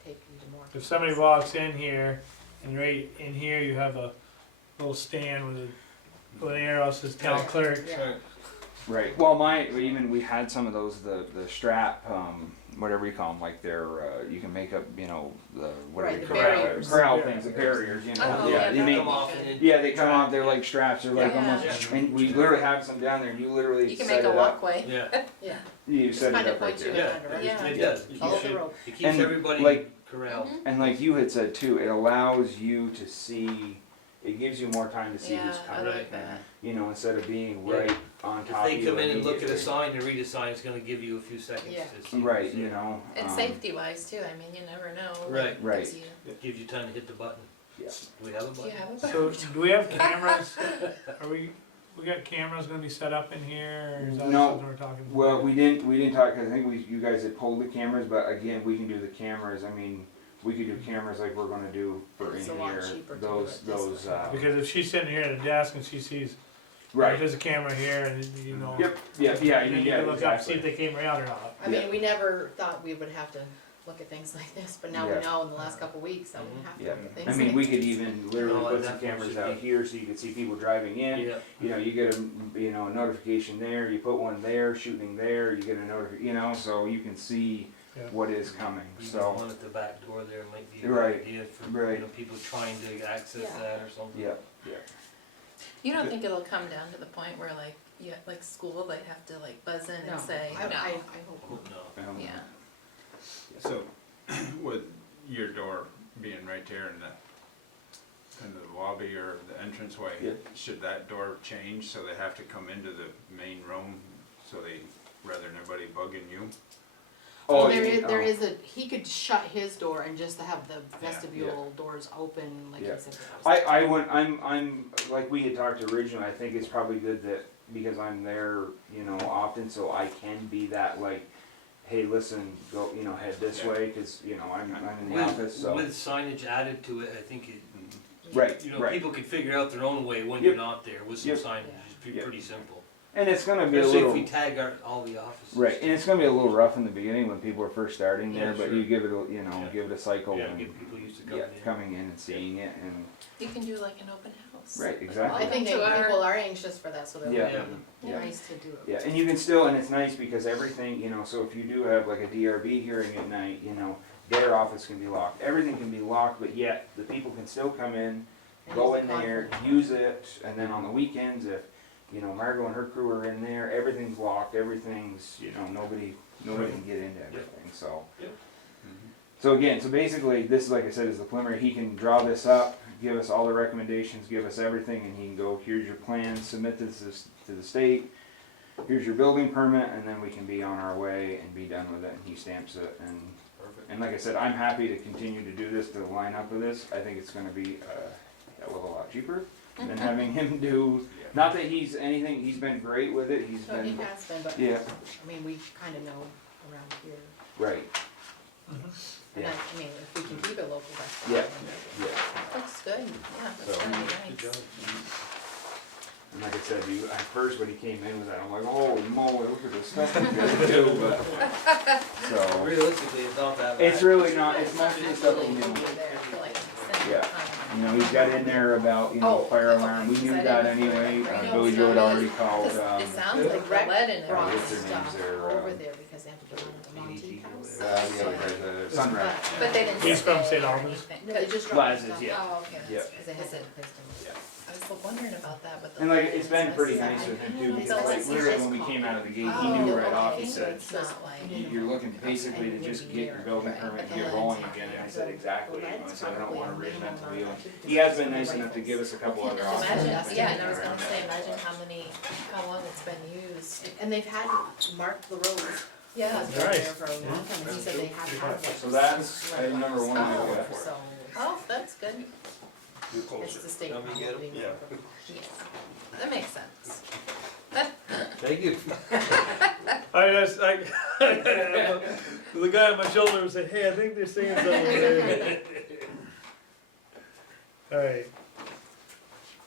take even more. if somebody walks in here, and right in here you have a little stand with an arrow that says town Yeah. clerk. Yeah. right. Well, we had some of those, the strap, whatever you call them, like they're, you can make up, you know, whatever Right, you the call barriers. corral things, the barriers, you know, Oh, yeah, yeah, you that make, Come off and yeah, they come off, they're like straps, they're like Yeah. almost, and we literally have some down there, and you literally You can set make it a up. walkway. Yeah, Yeah, You just set it kind of up right point you in there. that direction. it does. Follow the rope. It keeps And, everybody like- corralled. Mhm. And like you had said too, it allows you to see, it gives you more time to see who's Yeah, I coming, like that. you know, instead of being Yeah. right on If top of you. they come in and look at a immediately. sign and read a sign, it's gonna give you a few seconds Yeah. to see. Right, what's you there. know. And um, safety wise too, I mean, you never know. what Right. Right. gives you- Gives you time to hit the button. Yeah. Do we have a Do button? you have a So, button? do we have cameras, are we got cameras gonna be set up in here, or is that No. something we're talking about? Well, we didn't talk, cause I think you guys had pulled the cameras, but again, we can do the cameras, I mean, we could do cameras like we're gonna do for in It's a lot here, cheaper to do those, it this way. Because if she's sitting here at a desk and she sees, right, there's a camera here, and you know. yep, yeah, yeah, You yeah, can look up, see if exactly. they came out or not. I mean, we never thought we would have to look at things like this, but now we Yeah. know in the last couple of weeks that we have to Yeah. look at things I like mean, we this. could even literally No, put some that cameras should out be- here so you could see people driving in. Yeah. You know, you get a, you know, a notification there, you put one there, shooting there, you get a notification, you know, so you can see Yeah. what is coming, Even so, one at the back door there might be a Right. good idea for, Right. you know, people trying to access Yeah. that or something. yeah, yeah. You don't think it'll come down to the point where like, yeah, like school, they'd have to like buzz in No, and say, I no. hope Hope not. Yeah. So, with your door being right there in the lobby or the entranceway, Yeah. should that door change so they have to come into the main room, so they, rather than everybody bugging you? Well, you mean- there is he could shut his door and just have the vestibule yeah. doors open, like Yeah. you said. I went, I'm, like we had talked originally, I think it's probably good that, because I'm there, you know, often, so I can be that like, hey, listen, go, you know, head this Yeah. way, cause, you know, I'm in the office, so. With signage added to it, I think it, Right, you know, right, people can figure out their own way when Yep. you're not there with some Yep. signage, it's Yep. pretty simple. and it's gonna be a Especially if little, we tag all the offices. right, and it's gonna be a little rough in the beginning when people are first starting there, Yeah, but sure. you give it a, you know, Yeah. give it a cycle Yeah, and, get people used to yeah, coming in. coming in and seeing it and, You can do like an open house. right, I exactly. think To our- people are anxious for that, so they're Yeah, Yeah. yeah. nice to do it. Yeah, and you can still, and it's nice because everything, you know, so if you do have like a DRB hearing at night, you know, their office can be locked. Everything can be locked, but yet the people can still come in, And go use in the there, conference. use it, and then on the weekends, if, you know, Margot and her crew are in there, everything's locked, everything's, you know, nobody can get into everything, so. Yep. So again, so basically, this, like I said, is the preliminary. He can draw this up, give us all the recommendations, give us everything, and he can go, here's your plan, submit this to the state, here's your building permit, and then we can be on our way and be done with it, and he stamps it, and like I said, I'm happy to continue to do this, to line up with this. I think it's gonna be a hell of a lot cheaper than having him do, not that he's anything, he's been great with it, he's No, he been, has been, but, yeah, I mean, we kinda know around here. right, And yeah, I mean, if we can keep it local, that's fine. yeah, yeah. Looks good, yeah, that's So- really Good nice. job. And like I said, at first when he came in with that, I'm like, holy moly, look at this stuff you guys do, but, so. Realistically, it's not that bad. It's really not, it's most of the stuff Actually, we he'll knew. be there for like seven Yeah. times. You know, he's got in there about, you know, Oh, fire alarm, we okay, knew because I that didn't- anyway, right, Billy no, Joe had so already called, Cause it sounds like the Rec lead in it. brought what's their names stuff there, over there because they have to go on the Monty house. the other guys, Sunrise. But they didn't He's from say St. Albans. anything. No, they just Well, dropped as is, stuff. yeah. Oh, okay, Yeah. that's Because they had to replace them. I was wondering about that with the. And like, lead it's and been pretty asbestos. nice with him too, It's because like just- literally it's when we just came out of the gate, he Oh, knew right okay, off, he so said, it's not like. you're looking basically to just get your building permit and get rolling again, and I said, exactly, you know, I said, I don't wanna reinvent the wheel. He has been nice enough to give us a couple other options. Imagine, yeah, and I was gonna say, imagine how long it's been used. And they've had Mark LaRose. Yeah. has been Nice. there for a long time, and he said they have had like. So that's item number one I Oh, got for it. So, Oh, that's good. it's the state. Come and get 'em? probably. Yeah. Yes, that makes sense. Thank you. The guy on my shoulder said, hey, I think they're saying something there. Alright,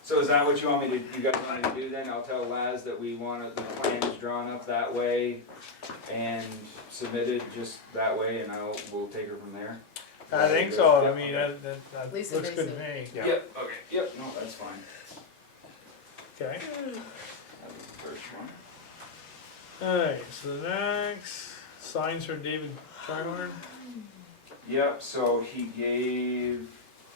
So is that what you want me to, you guys want me to do then? I'll tell Laz that we want the plan is drawn up that way and submitted just that way, and we'll take her from there. I think so, I mean, that Lisa looks good to me. Basin. Yep, okay, yep, no, that's fine. Okay, That was the first one. alright, so the next, signs for David Tryhorn. Yep, so he gave,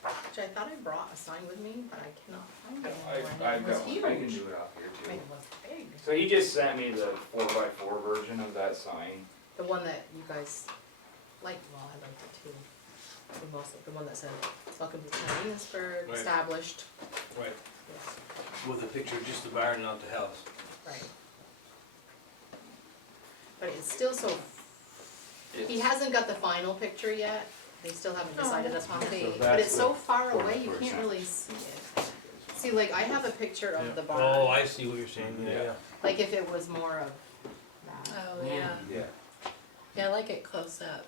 Which I thought I brought a sign with me, but I cannot find it. I've It was got one, huge. I can do it off here I too. mean, it was big. So he just sent me the 4x4 version of that sign. The one that you guys like, well, I liked it too. The most, the one that said, welcome to Town Enosburgh, Right. established. Right, Yes, with a picture of just the barn, not the house. right. But it's still so, he hasn't got the final picture yet. They still haven't decided upon So it. But that's it's so the far away, you 44%. can't really see it. See, like, I have a picture of the barn. Oh, I see what you're saying, yeah, Yeah. yeah. Like if it was more of that. Oh, yeah, Yeah. yeah, I like it close up.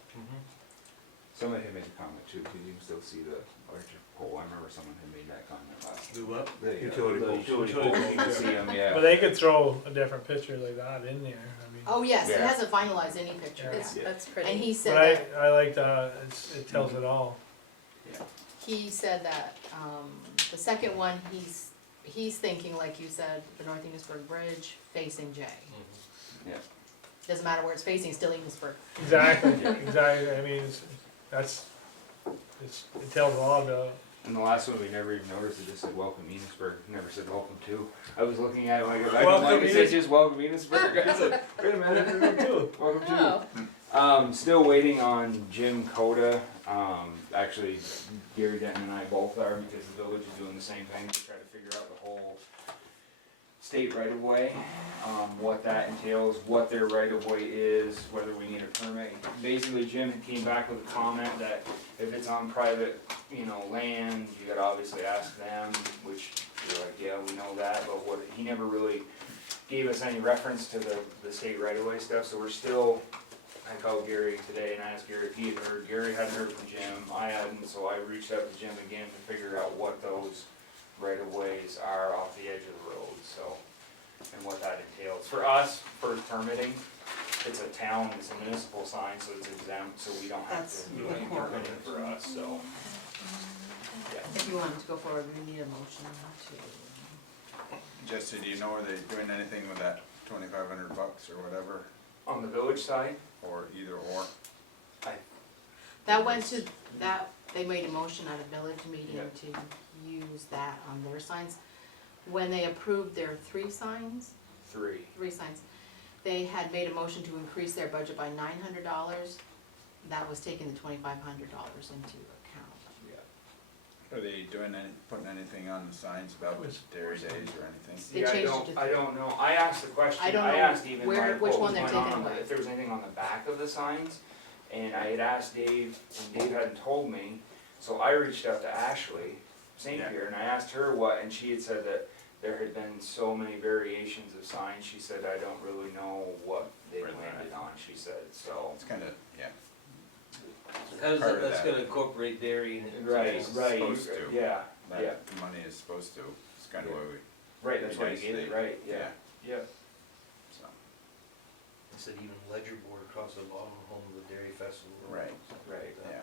Somebody had made a comment too, because you can still see the electric pole. I remember someone had made that comment last. Move up. The Utility the poles. utility Utility poles, you can poles, see them, yeah. But they could throw a different picture like that in there, I mean. Oh, yes, it Yeah. hasn't finalized any picture It's, yet. that's pretty. And he But said that, I like that, it tells it all. he said that, the second one, he's thinking, like you said, the North Enosburgh Bridge facing J. Yeah. Doesn't matter where it's facing, still Enosburgh. Exactly, exactly, I mean, it tells a lot about. And the last one, we never even noticed, it just said welcome Enosburgh, never said welcome to. I was looking at it like, I Welcome don't like it said Enos- just welcome Enosburgh. I said, wait a minute, welcome to. Oh, Still waiting on Jim Coda. Actually, Gary Denton and I both are, because the village is doing the same thing to try to figure out the whole state right of way, what that entails, what their right of way is, whether we need a permit. Basically, Jim came back with a comment that if it's on private, land, you gotta obviously ask them, which you're like, yeah, we know that, but he never really gave us any reference to the state right of way stuff, so we're still. I called Gary today and I asked Gary if he had heard. Gary hadn't heard from Jim, I hadn't, so I reached out to Jim again to figure out what those right of ways are off the edge of the road, so, and what that entails. For us, for permitting, it's a town, it's a municipal sign, so it's exempt, so we don't have That's to do any permitting for us, so. Yeah. If you wanted to go forward, we need a motion to. Jesse, do you know, are they doing anything with that $2,500 or whatever, On the village side, or either or? That went to, they made a motion at a village meeting Yeah. to use that on their signs. When they approved their three signs, they had made a motion to increase their budget by $900. That was taking the $2,500 into account. Are they putting anything on the signs about dairy days or anything? They Yeah, changed it to I don't know, I asked the question, I don't I know asked even where- like which what one was they're going taking on, away. if there was anything on the back of the signs. And I had asked Dave, and Dave hadn't told me, so I reached out to Ashley St. Yeah. Pierre, and I asked her what, and she had said that there had been so many variations of signs, she said, I don't really know what they Where they're landed at. on, she said, so. It's kinda, yeah, How does Part of that's that. gonna incorporate dairy and it's. Right, It's right, supposed to. yeah, yeah, that money is supposed to, it's kinda Yeah. why we, right, that's why I Because gave it, they- right, yeah, yeah. so, I said even ledger board across the bottom of home of the dairy festival. Right. Right. yeah.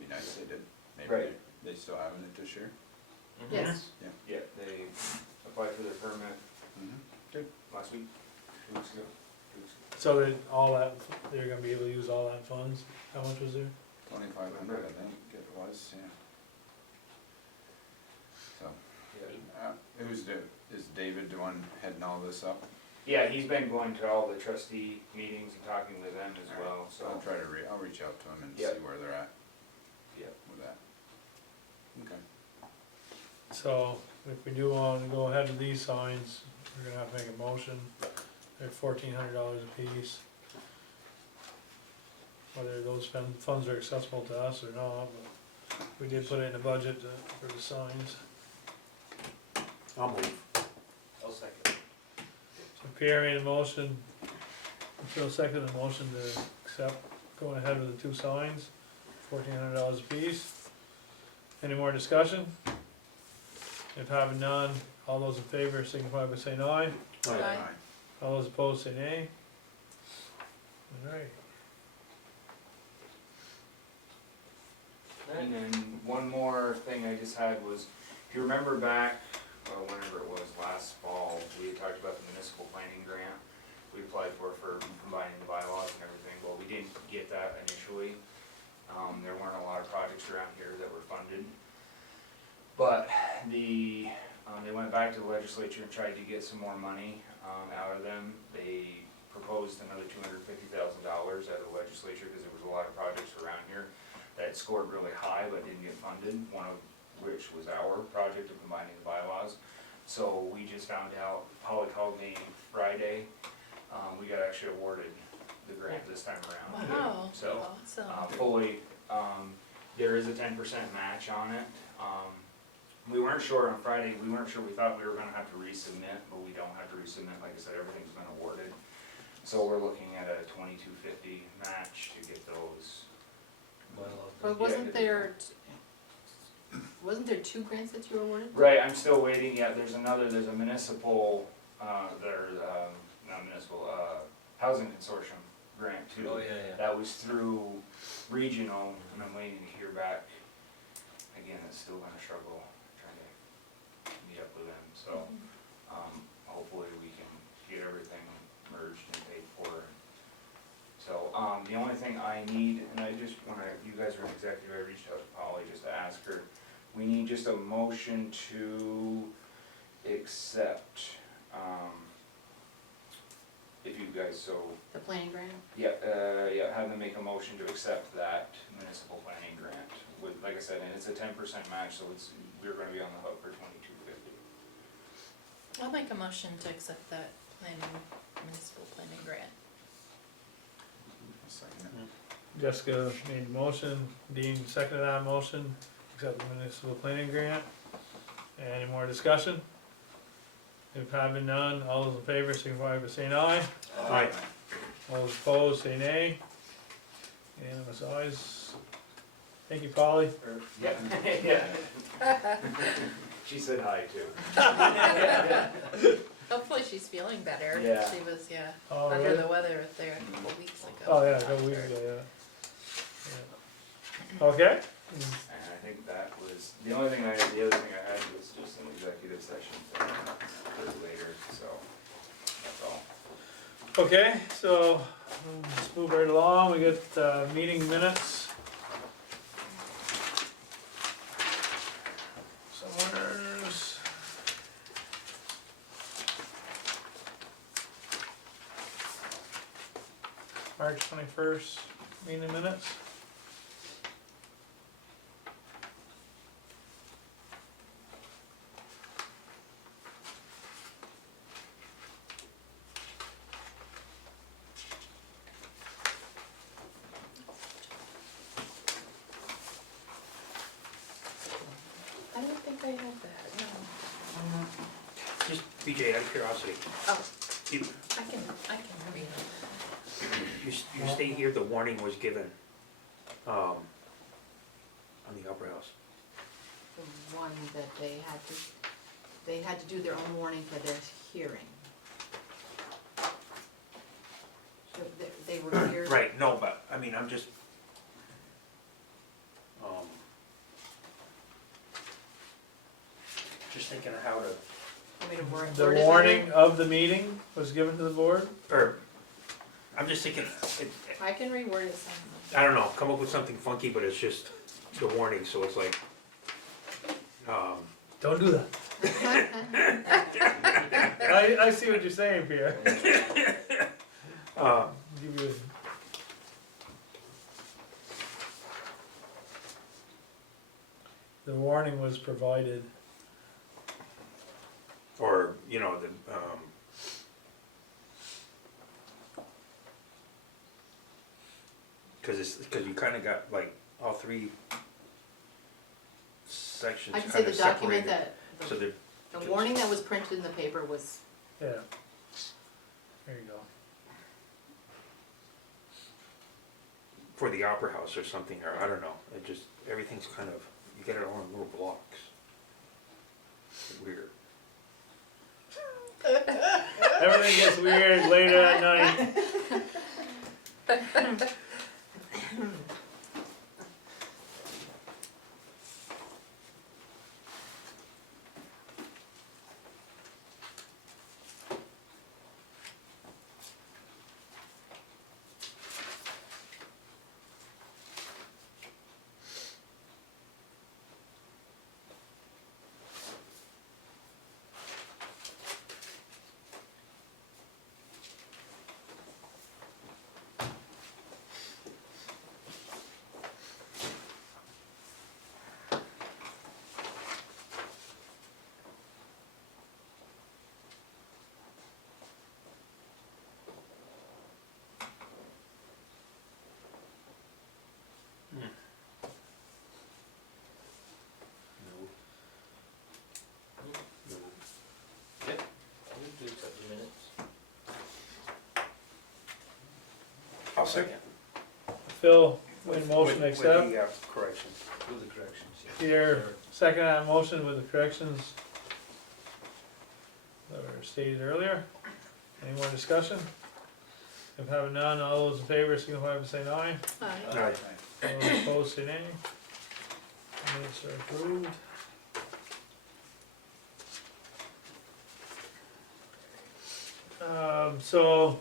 Be nice they did, maybe Right. they still having it this year? Yes. Yeah, they applied for their permit Mm-hmm. Good. last week, 2 weeks ago. So that all that, they're gonna be able to use all that funds, how much was there? 2,500, I think it was, yeah. So, is David the one heading all this up? Yeah, he's been going to all the trustee meetings and talking with them as well, So I'll so. try to I'll reach out to him and see Yep. where they're at Yep. with that. Okay. So if we do wanna go ahead with these signs, we're gonna have to make a motion, they're $1,400 a piece. Whether those funds are accessible to us or not, but we did put it in the budget for the signs. I'll move. I'll second. So Pierre made a motion, Phil seconded the motion to accept going ahead with the two signs, $1,400 a piece. Any more discussion? If having none, all those in favor signify by saying aye. Aye. All those opposed say nay. Alright, And then one more thing I just had was, if you remember back, whenever it was, last fall, we had talked about the municipal planning grant we applied for combining the bylaws and everything. Well, we didn't get that initially. There weren't a lot of projects around here that were funded. But they went back to the legislature and tried to get some more money out of them. They proposed another $250,000 out of the legislature because there was a lot of projects around here that scored really high but didn't get funded, one of which was our project of combining the bylaws. So we just found out, Polly called me Friday, we got actually awarded the grant this time around. Wow, So, awesome. fully, there is a 10% match on it. We weren't sure on Friday, we thought we were gonna have to resubmit, but we don't have to resubmit, like I said, everything's been awarded. So we're looking at a $2,250 match to get those. But wasn't there two grants that you were awarded? Right, I'm still waiting, yeah, there's a municipal, not municipal, housing consortium grant too. Oh, yeah. That was through regional, and I'm waiting to hear back. Again, it's still gonna struggle trying to meet up with them, so, hopefully we can get everything merged and paid for. So, the only thing I need, and you guys are in executive, I reached out to Polly just to ask her, we need just a motion to accept, if you guys so, The planning grant? yeah, have them make a motion to accept that municipal planning grant. With, like I said, and it's a 10% match, so we're gonna be on the hook for $2,250. I'll make a motion to accept that municipal planning grant. I'll second it. Jessica made the motion, Dean seconded that motion, accept the municipal planning grant. Any more discussion? If having none, all those in favor signify by saying aye. Aye. All those opposed say nay. Unanimous ayes. Thank you, Polly. Yeah, yeah. She said hi too. Hopefully she's feeling better. Yeah. She was, Oh, under really? the weather there a couple weeks ago. Oh, yeah, a couple weeks ago, yeah. Okay, And I think that was, the other thing I had was just an executive session for later, so that's all. okay, so, let's move right along, we got, meeting minutes. March 21st meeting minutes. I don't think I have that, no. Just, BJ, out of curiosity, Oh, you, I can read it. you stay here, the warning was given, on the Upper House. The one that they had to do their own warning for their hearing. So they were here. Right, no, but, I mean, I'm just, just thinking of how to, I mean, The warning of the meeting was given to the board. or, I'm just thinking, I can reword it some. I don't know, come up with something funky, but it's just the warning, so it's like, Don't do that. I see what you're saying, Pierre. Give you the warning was provided. or, you know, the, cause you kinda got like all three sections I kinda can say the separated. document that, So they're, the warning that was printed in the paper was, Yeah. There you go. for the Opera House or something, or I don't know, it just, everything's kind of, you get it all in little blocks. Weird. Everything gets weird later at night. Move to accept the minutes. I'll second. Phil, made motion to accept. With the corrections. With the corrections, yeah. Peter, second on motion with the corrections that were stated earlier. Any more discussion? If having none, all those in favor, signify by saying aye. Aye. Alright. All those opposed, say nay. Minutes are approved. So,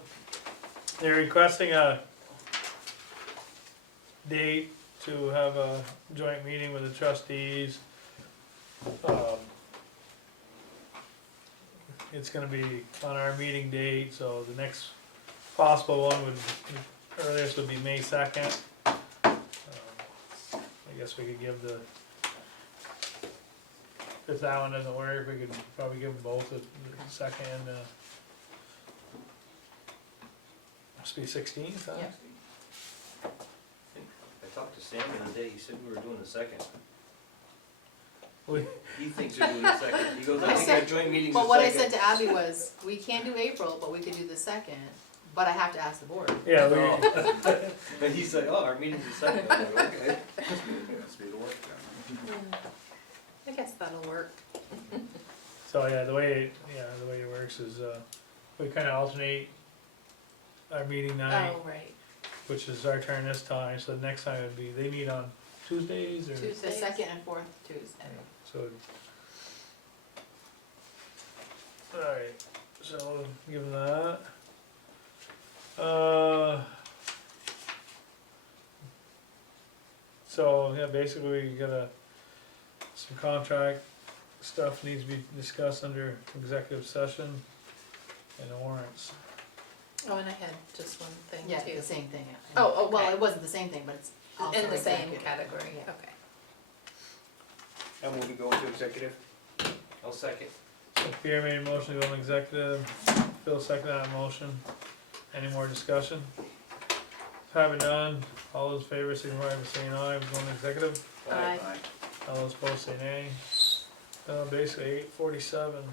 they're requesting a date to have a joint meeting with the trustees. It's gonna be on our meeting date, so the next possible one would, earliest would be May 2nd. I guess we could give the, if that one doesn't work, we could probably give them both the second, must be 16th, huh? Yeah. I talked to Sam the other day, he said we were doing the second. We- He thinks we're doing the second, he goes, I I think said- our joint meeting's the well, what I second. said to Abby was, we can do April, but we could do the second, but I have to ask the board. Yeah, And he's like, oh, our meeting's the second, I'm like, okay. Must be the work done. I guess that'll work. so yeah, the way it works is, we kinda alternate our meeting night, Oh, right. which is our turn this time, so the next time would be, they meet on Tuesdays or? The Tuesdays. second and fourth Tuesday. So. Alright, so give them that. So, yeah, basically we gotta, some contract stuff needs to be discussed under executive session and the warrants. Oh, and I had just one thing Yeah, too. the same thing. Oh, Well, okay. it wasn't the same thing, but it's also In the same executive. category, Yeah. okay. And will we go into executive? I'll second. So Pierre made a motion to go in executive, Phil seconded that motion. Any more discussion? Having done, all those in favor, signify by saying aye, we're going to executive. Aye. All those opposed say nay. Basically 8:47.